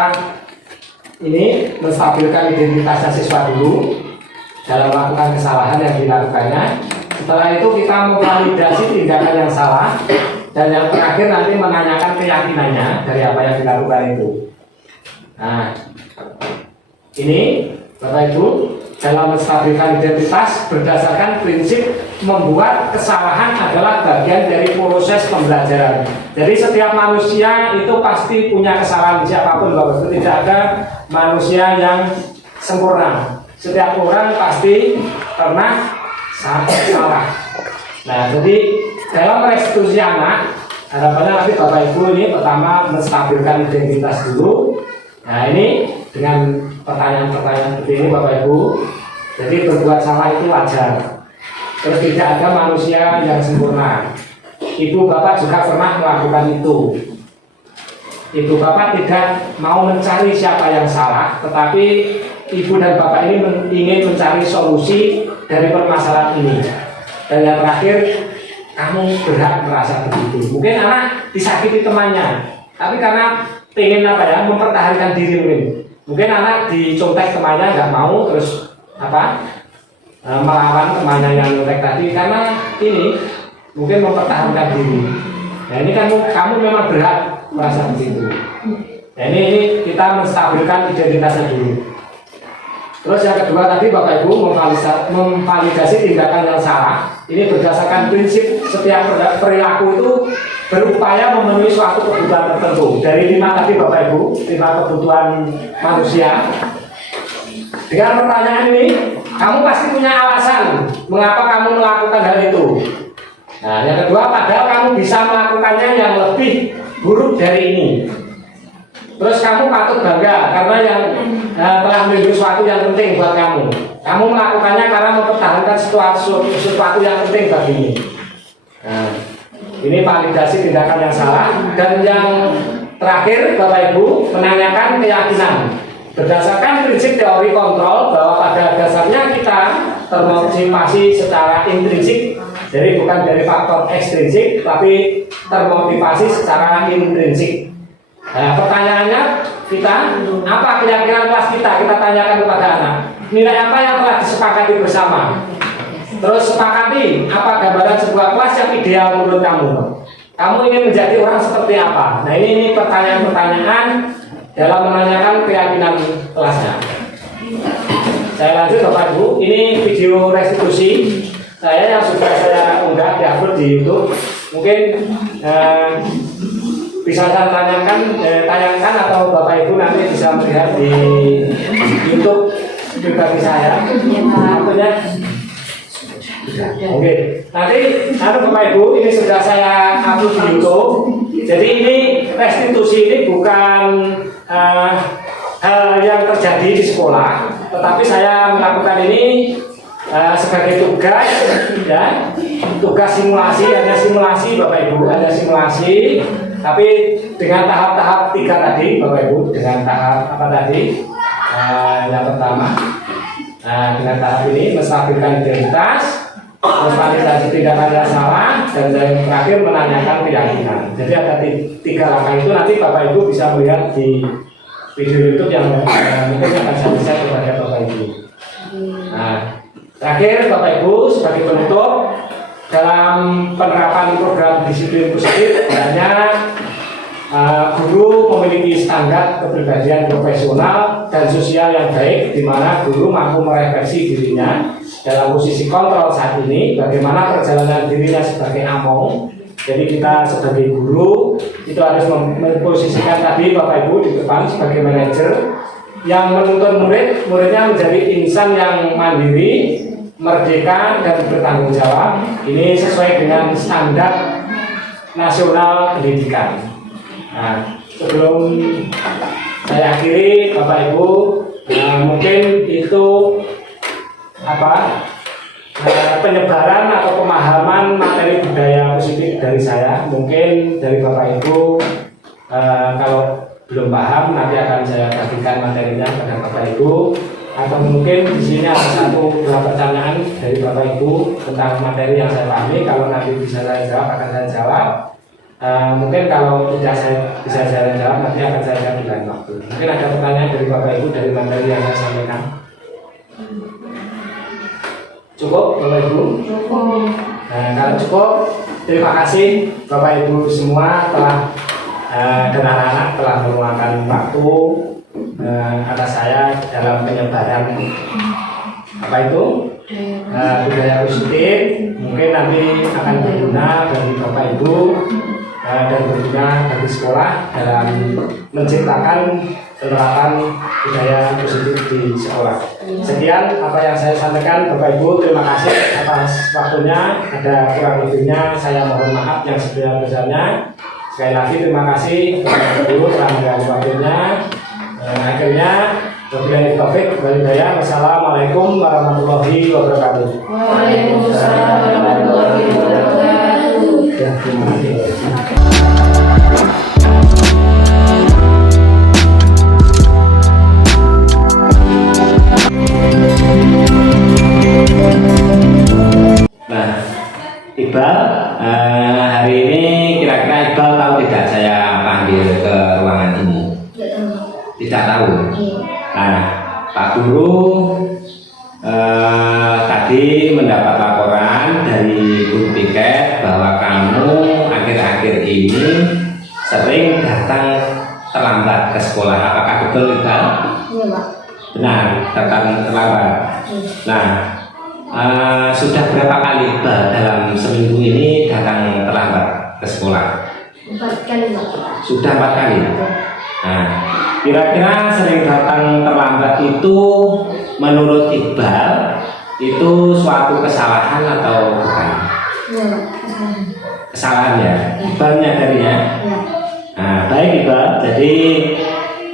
ini menstabilkan identitas siswa dulu dalam melakukan kesalahan yang dilakukannya. Setelah itu kita memvalidasi tindakan yang salah, dan yang terakhir nanti menanyakan keyakinannya dari apa yang dilakukan itu. Nah, ini Bapak Ibu, dalam menstabilkan identitas berdasarkan prinsip membuat kesalahan adalah bagian dari proses pembelajaran. Jadi setiap manusia itu pasti punya kesalahan, siapapun Bapak Ibu, tidak ada manusia yang sempurna. Setiap orang pasti pernah salah. Nah, jadi dalam restitusi anak, harapannya nanti Bapak Ibu ini pertama menstabilkan identitas dulu. Nah, ini dengan pertanyaan-pertanyaan seperti ini Bapak Ibu. Jadi berbuat salah itu wajar. Terus tidak ada manusia yang sempurna. Ibu Bapak juga pernah melakukan itu. Ibu Bapak tidak mau mencari siapa yang salah, tetapi Ibu dan Bapak ini ingin mencari solusi dari permasalahan ini. Dan yang terakhir, kamu berhak merasa begitu. Mungkin anak disakiti temannya, tapi karena ingin mempertahankan diri mungkin anak dicontek temannya nggak mau, terus melawan temannya yang contek tadi karena ini mungkin mempertahankan diri. Nah, ini kan kamu memang berhak merasa begitu. Nah, ini kita menstabilkan identitasnya dulu. Terus yang kedua tadi Bapak Ibu memvalidasi tindakan yang salah. Ini berdasarkan prinsip setiap perilaku itu berupaya memenuhi suatu kebutuhan tertentu. Dari 5 tadi Bapak Ibu, 5 kebutuhan manusia. Dengan pertanyaan ini, kamu pasti punya alasan mengapa kamu melakukan hal itu. Nah, yang kedua, padahal kamu bisa melakukannya yang lebih buruk dari ini. Terus kamu patut bangga karena yang telah menjadi sesuatu yang penting buat kamu. Kamu melakukannya karena mempertahankan sesuatu yang penting bagimu. Nah, ini validasi tindakan yang salah. Dan yang terakhir Bapak Ibu menanyakan keyakinan. Berdasarkan prinsip teori kontrol bahwa pada dasarnya kita termotivasi secara intrinsik. Jadi bukan dari faktor ekstrinsik, tapi termotivasi secara intrinsik. Nah, pertanyaannya apa keyakinan kelas kita tanyakan kepada anak. Nilai apa yang telah disepakati bersama? Terus sepakati apa gambaran sebuah kelas yang ideal menurut kamu? Kamu ingin menjadi orang seperti apa? Nah, ini pertanyaan-pertanyaan dalam menanyakan keyakinan kelasnya. Saya lanjut Bapak Ibu, ini video restitusi saya yang sudah saya unggah diupload di YouTube. Mungkin bisa saya tayangkan atau Bapak Ibu nanti bisa melihat di YouTube pribadi saya. Artinya, oke. Nanti Bapak Ibu ini sudah saya upload di YouTube. Jadi ini restitusi ini bukan hal yang terjadi di sekolah, tetapi saya melakukan ini sebagai tugas, ya, tugas simulasi, hanya simulasi Bapak Ibu, hanya simulasi. Tapi dengan tahap-tahap 3 tadi, Bapak Ibu, dengan tahap apa tadi? Yang pertama, dengan tahap ini menstabilkan identitas, validasi tindakan yang salah, dan yang terakhir menanyakan keyakinan. Jadi ada 3 langkah itu, nanti Bapak Ibu bisa melihat di video YouTube yang mungkin akan saya share kepada Bapak Ibu. Nah, terakhir Bapak Ibu sebagai penutup, dalam penerapan program disiplin positif, hanya guru memiliki standar kepribadian profesional dan sosial yang baik, di mana guru mampu merefleksi dirinya dalam posisi kontrol saat ini, bagaimana perjalanan dirinya sebagai among. Jadi kita sebagai guru itu harus memposisikan tadi Bapak Ibu di depan sebagai manajer yang menuntun muridnya menjadi insan yang mandiri, merdeka, dan bertanggung jawab. Ini sesuai dengan standar nasional pendidikan. Nah, sebelum saya akhiri Bapak Ibu, mungkin itu penyebaran atau pemahaman materi budaya positif dari saya, mungkin dari Bapak Ibu kalau belum paham nanti akan saya bagikan materinya kepada Bapak Ibu, atau mungkin di sini ada satu dua pertanyaan dari Bapak Ibu tentang materi yang saya pahami. Kalau nanti bisa saya jawab akan saya jawab. Mungkin kalau tidak bisa saya jawab nanti akan saya jawab di lain waktu. Mungkin ada pertanyaan dari Bapak Ibu dari materi yang saya sampaikan. Cukup Bapak Ibu? Cukup. Nah, kalau cukup, terima kasih Bapak Ibu semua telah dan anak-anak telah meluangkan waktu atas saya dalam penyebaran apa itu budaya positif. Mungkin nanti akan berguna bagi Bapak Ibu dan berguna bagi sekolah dalam menciptakan penerapan budaya positif di sekolah. Sekian apa yang saya sampaikan Bapak Ibu, terima kasih atas waktunya. Ada kurang lebihnya saya mohon maaf yang sebesar-besarnya. Sekali lagi terima kasih Bapak Ibu telah mengganggu waktunya. Akhirnya wabillahi taufiq wal hidayah. Wassalamualaikum warahmatullahi wabarakatuh. Waalaikumsalam warahmatullahi wabarakatuh. Ya, terima kasih. Nah, Iqbal, hari ini kira-kira Iqbal tahu tidak saya panggil ke ruangan ini? Tidak tahu. Nah, Pak Guru tadi mendapat laporan dari Guru Piket bahwa kamu akhir-akhir ini sering datang terlambat ke sekolah. Apakah betul, Iqbal? Iya, Pak. Benar, datang terlambat. Nah, sudah berapa kali Iqbal dalam seminggu ini datang terlambat ke sekolah? 4 kali, Pak. Sudah 4 kali. Nah, kira-kira sering datang terlambat itu menurut Iqbal itu suatu kesalahan atau bukan? Iya, Pak. Kesalahan ya. Iqbal menyadarinya. Iya. Nah, baik Iqbal. Jadi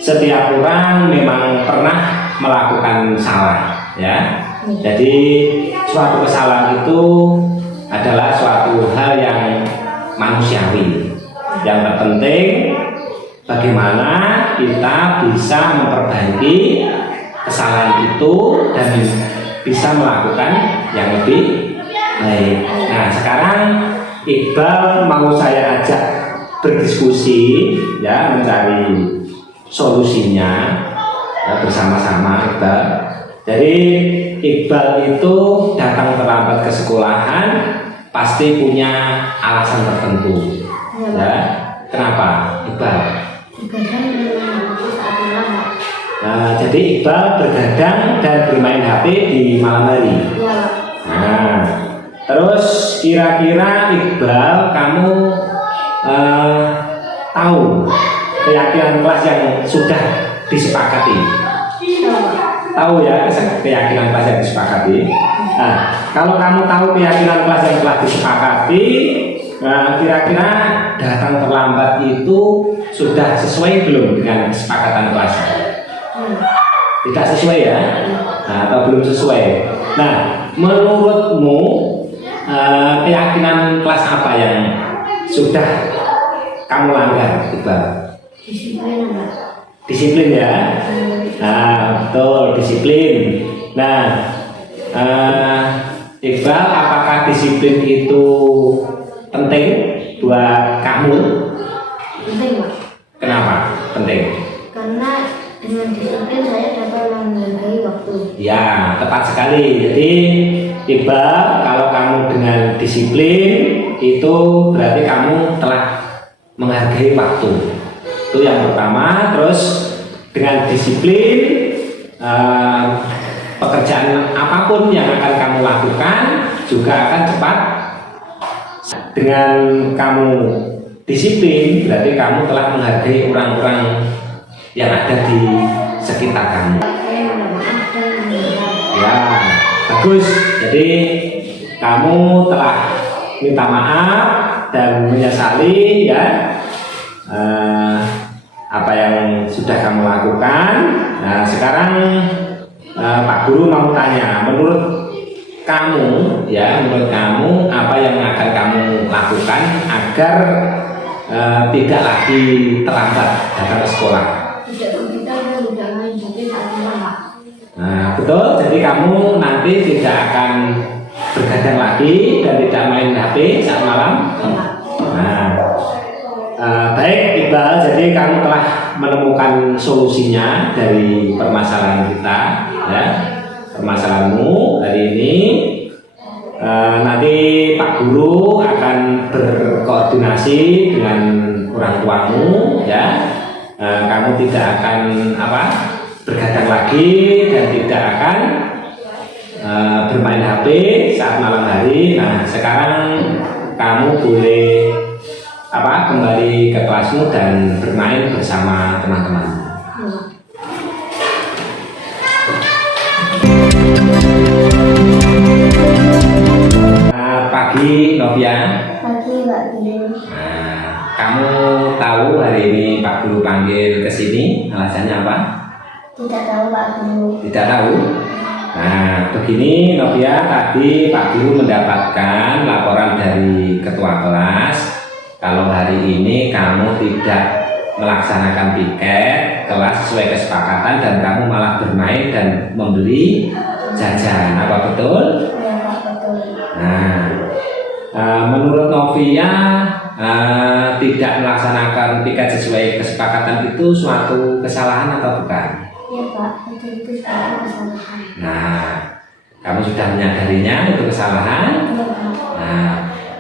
setiap orang memang pernah melakukan salah, ya. Jadi suatu kesalahan itu adalah suatu hal yang manusiawi. Yang terpenting bagaimana kita bisa memperbaiki kesalahan itu dan bisa melakukan yang lebih baik. Nah, sekarang Iqbal mau saya ajak berdiskusi, ya, mencari solusinya ya, bersama-sama Iqbal. Jadi Iqbal itu datang terlambat ke sekolahan pasti punya alasan tertentu. Ya, kenapa Iqbal? Nah, jadi Iqbal bergadang dan bermain HP di malam hari. Nah, terus kira-kira Iqbal kamu tahu keyakinan kelas yang sudah disepakati? Tahu ya keyakinan kelas yang disepakati. Nah, kalau kamu tahu keyakinan kelas yang telah disepakati, nah, kira-kira datang terlambat itu sudah sesuai belum dengan kesepakatan kelas? Tidak sesuai ya? Nah, atau belum sesuai? Nah, menurutmu keyakinan kelas apa yang sudah kamu langgar, Iqbal? Disiplin ya? Nah, betul, disiplin. Nah, Iqbal, apakah disiplin itu penting buat kamu? Penting, Pak. Kenapa penting? Karena dengan disiplin saya dapat menghargai waktu. Ya, tepat sekali. Jadi Iqbal, kalau kamu dengan disiplin itu berarti kamu telah menghargai waktu. Itu yang pertama. Terus dengan disiplin pekerjaan apapun yang akan kamu lakukan juga akan cepat. Dengan kamu disiplin berarti kamu telah menghargai orang-orang yang ada di sekitar kamu. Ya, bagus. Jadi kamu telah minta maaf dan menyesali ya apa yang sudah kamu lakukan. Nah, sekarang Pak Guru mau tanya, menurut kamu ya, menurut kamu apa yang akan kamu lakukan agar tidak lagi terlambat datang ke sekolah? Tidak komputer dan tidak main HP saat malam, Pak. Nah, betul. Jadi kamu nanti tidak akan bergadang lagi dan tidak main HP saat malam. Nah, baik Iqbal. Jadi kamu telah menemukan solusinya dari permasalahan kita, ya. Permasalahanmu hari ini. Nanti Pak Guru akan berkoordinasi dengan orang tuamu, ya. Kamu tidak akan bergadang lagi dan tidak akan bermain HP saat malam hari. Nah, sekarang kamu boleh kembali ke kelasmu dan bermain bersama teman-teman. Pagi Novia. Pagi, Pak Guru. Nah, kamu tahu hari ini Pak Guru panggil ke sini alasannya apa? Tidak tahu, Pak Guru. Tidak tahu. Nah, begini Novia, tadi Pak Guru mendapatkan laporan dari ketua kelas kalau hari ini kamu tidak melaksanakan piket kelas sesuai kesepakatan dan kamu malah bermain dan membeli jajan. Apa betul? Ya, Pak, betul. Nah, menurut Novia tidak melaksanakan piket sesuai kesepakatan itu suatu kesalahan atau bukan? Ya, Pak, itu suatu kesalahan. Nah, kamu sudah menyadarinya itu kesalahan. Ya, Pak. Nah,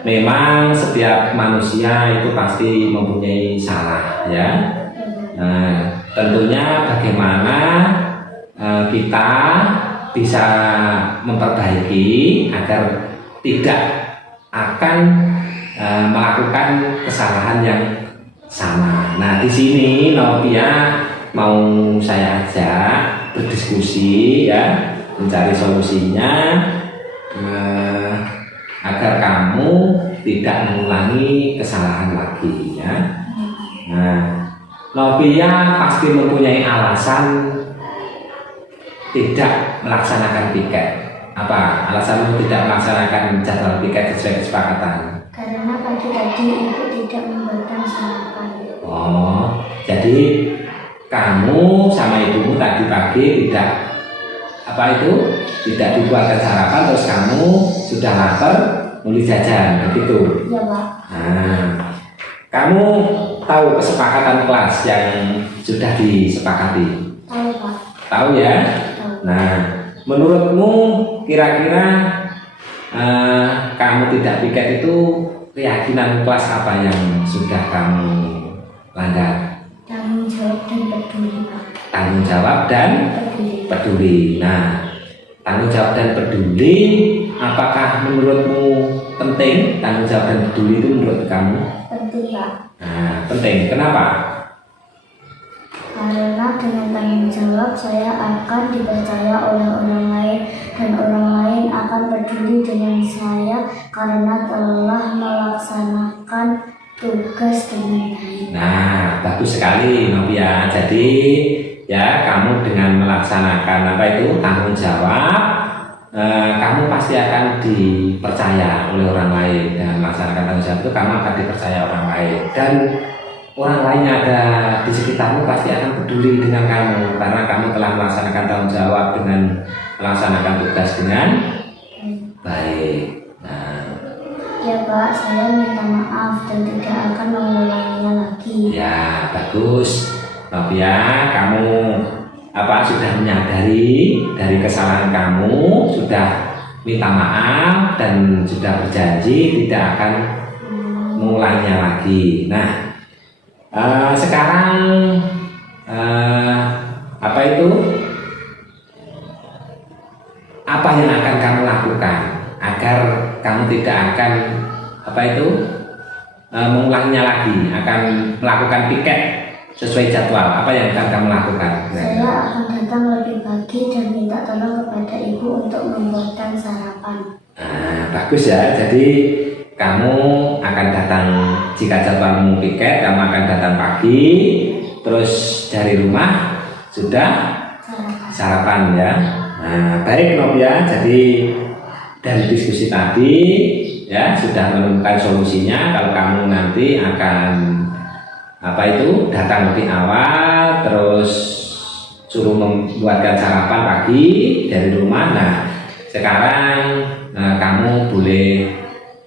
memang setiap manusia itu pasti mempunyai salah, ya. Nah, tentunya bagaimana kita bisa memperbaiki agar tidak akan melakukan kesalahan yang sama. Nah, di sini Novia mau saya ajak berdiskusi, ya, mencari solusinya agar kamu tidak mengulangi kesalahan lagi, ya. Nah, Novia pasti mempunyai alasan tidak melaksanakan piket. Apa alasanmu tidak melaksanakan jadwal piket sesuai kesepakatan? Karena pagi tadi ibu tidak membuatkan sarapan. Oh, jadi kamu sama ibumu tadi pagi tidak dibuatkan sarapan, terus kamu sudah lapar beli jajan, begitu? Ya, Pak. Nah, kamu tahu kesepakatan kelas yang sudah disepakati? Tahu, Pak. Tahu ya? Tahu. Nah, menurutmu kira-kira kamu tidak piket itu keyakinan kelas apa yang sudah kamu langgar? Tanggung jawab dan peduli, Pak. Tanggung jawab dan Peduli. peduli. Nah, tanggung jawab dan peduli, apakah menurutmu penting? Tanggung jawab dan peduli itu menurut kamu? Penting, Pak. Nah, penting. Kenapa? Karena dengan tanggung jawab saya akan dipercaya oleh orang lain dan orang lain akan peduli dengan saya karena telah melaksanakan tugas dengan baik. Nah, bagus sekali Novia. Jadi ya, kamu dengan melaksanakan tanggung jawab, kamu pasti akan dipercaya oleh orang lain. Dengan melaksanakan tanggung jawab itu kamu akan dipercaya orang lain, dan orang lain yang ada di sekitarmu pasti akan peduli dengan kamu karena kamu telah melaksanakan tanggung jawab dengan melaksanakan tugas dengan baik. Nah, Ya, Pak, saya minta maaf dan tidak akan mengulanginya lagi. ya bagus Novia, kamu sudah menyadari dari kesalahan kamu, sudah minta maaf dan sudah berjanji tidak akan mengulanginya lagi. Nah, sekarang apa yang akan kamu lakukan agar kamu tidak akan mengulanginya lagi, akan melakukan piket sesuai jadwal? Apa yang akan kamu lakukan? Saya akan datang lebih pagi dan minta tolong kepada ibu untuk membuatkan sarapan. Nah, bagus ya. Jadi kamu akan datang, jika jadwalmu piket, kamu akan datang pagi, terus dari rumah sudah Sarapan. sarapan ya. Nah, baik Novia. Jadi dari diskusi tadi ya sudah menemukan solusinya. Kalau kamu nanti akan datang lebih awal, terus suruh membuatkan sarapan pagi dari rumah. Nah sekarang kamu boleh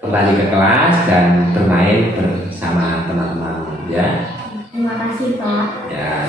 kembali ke kelas dan bermain bersama teman-teman ya. Terima kasih Pak. Ya.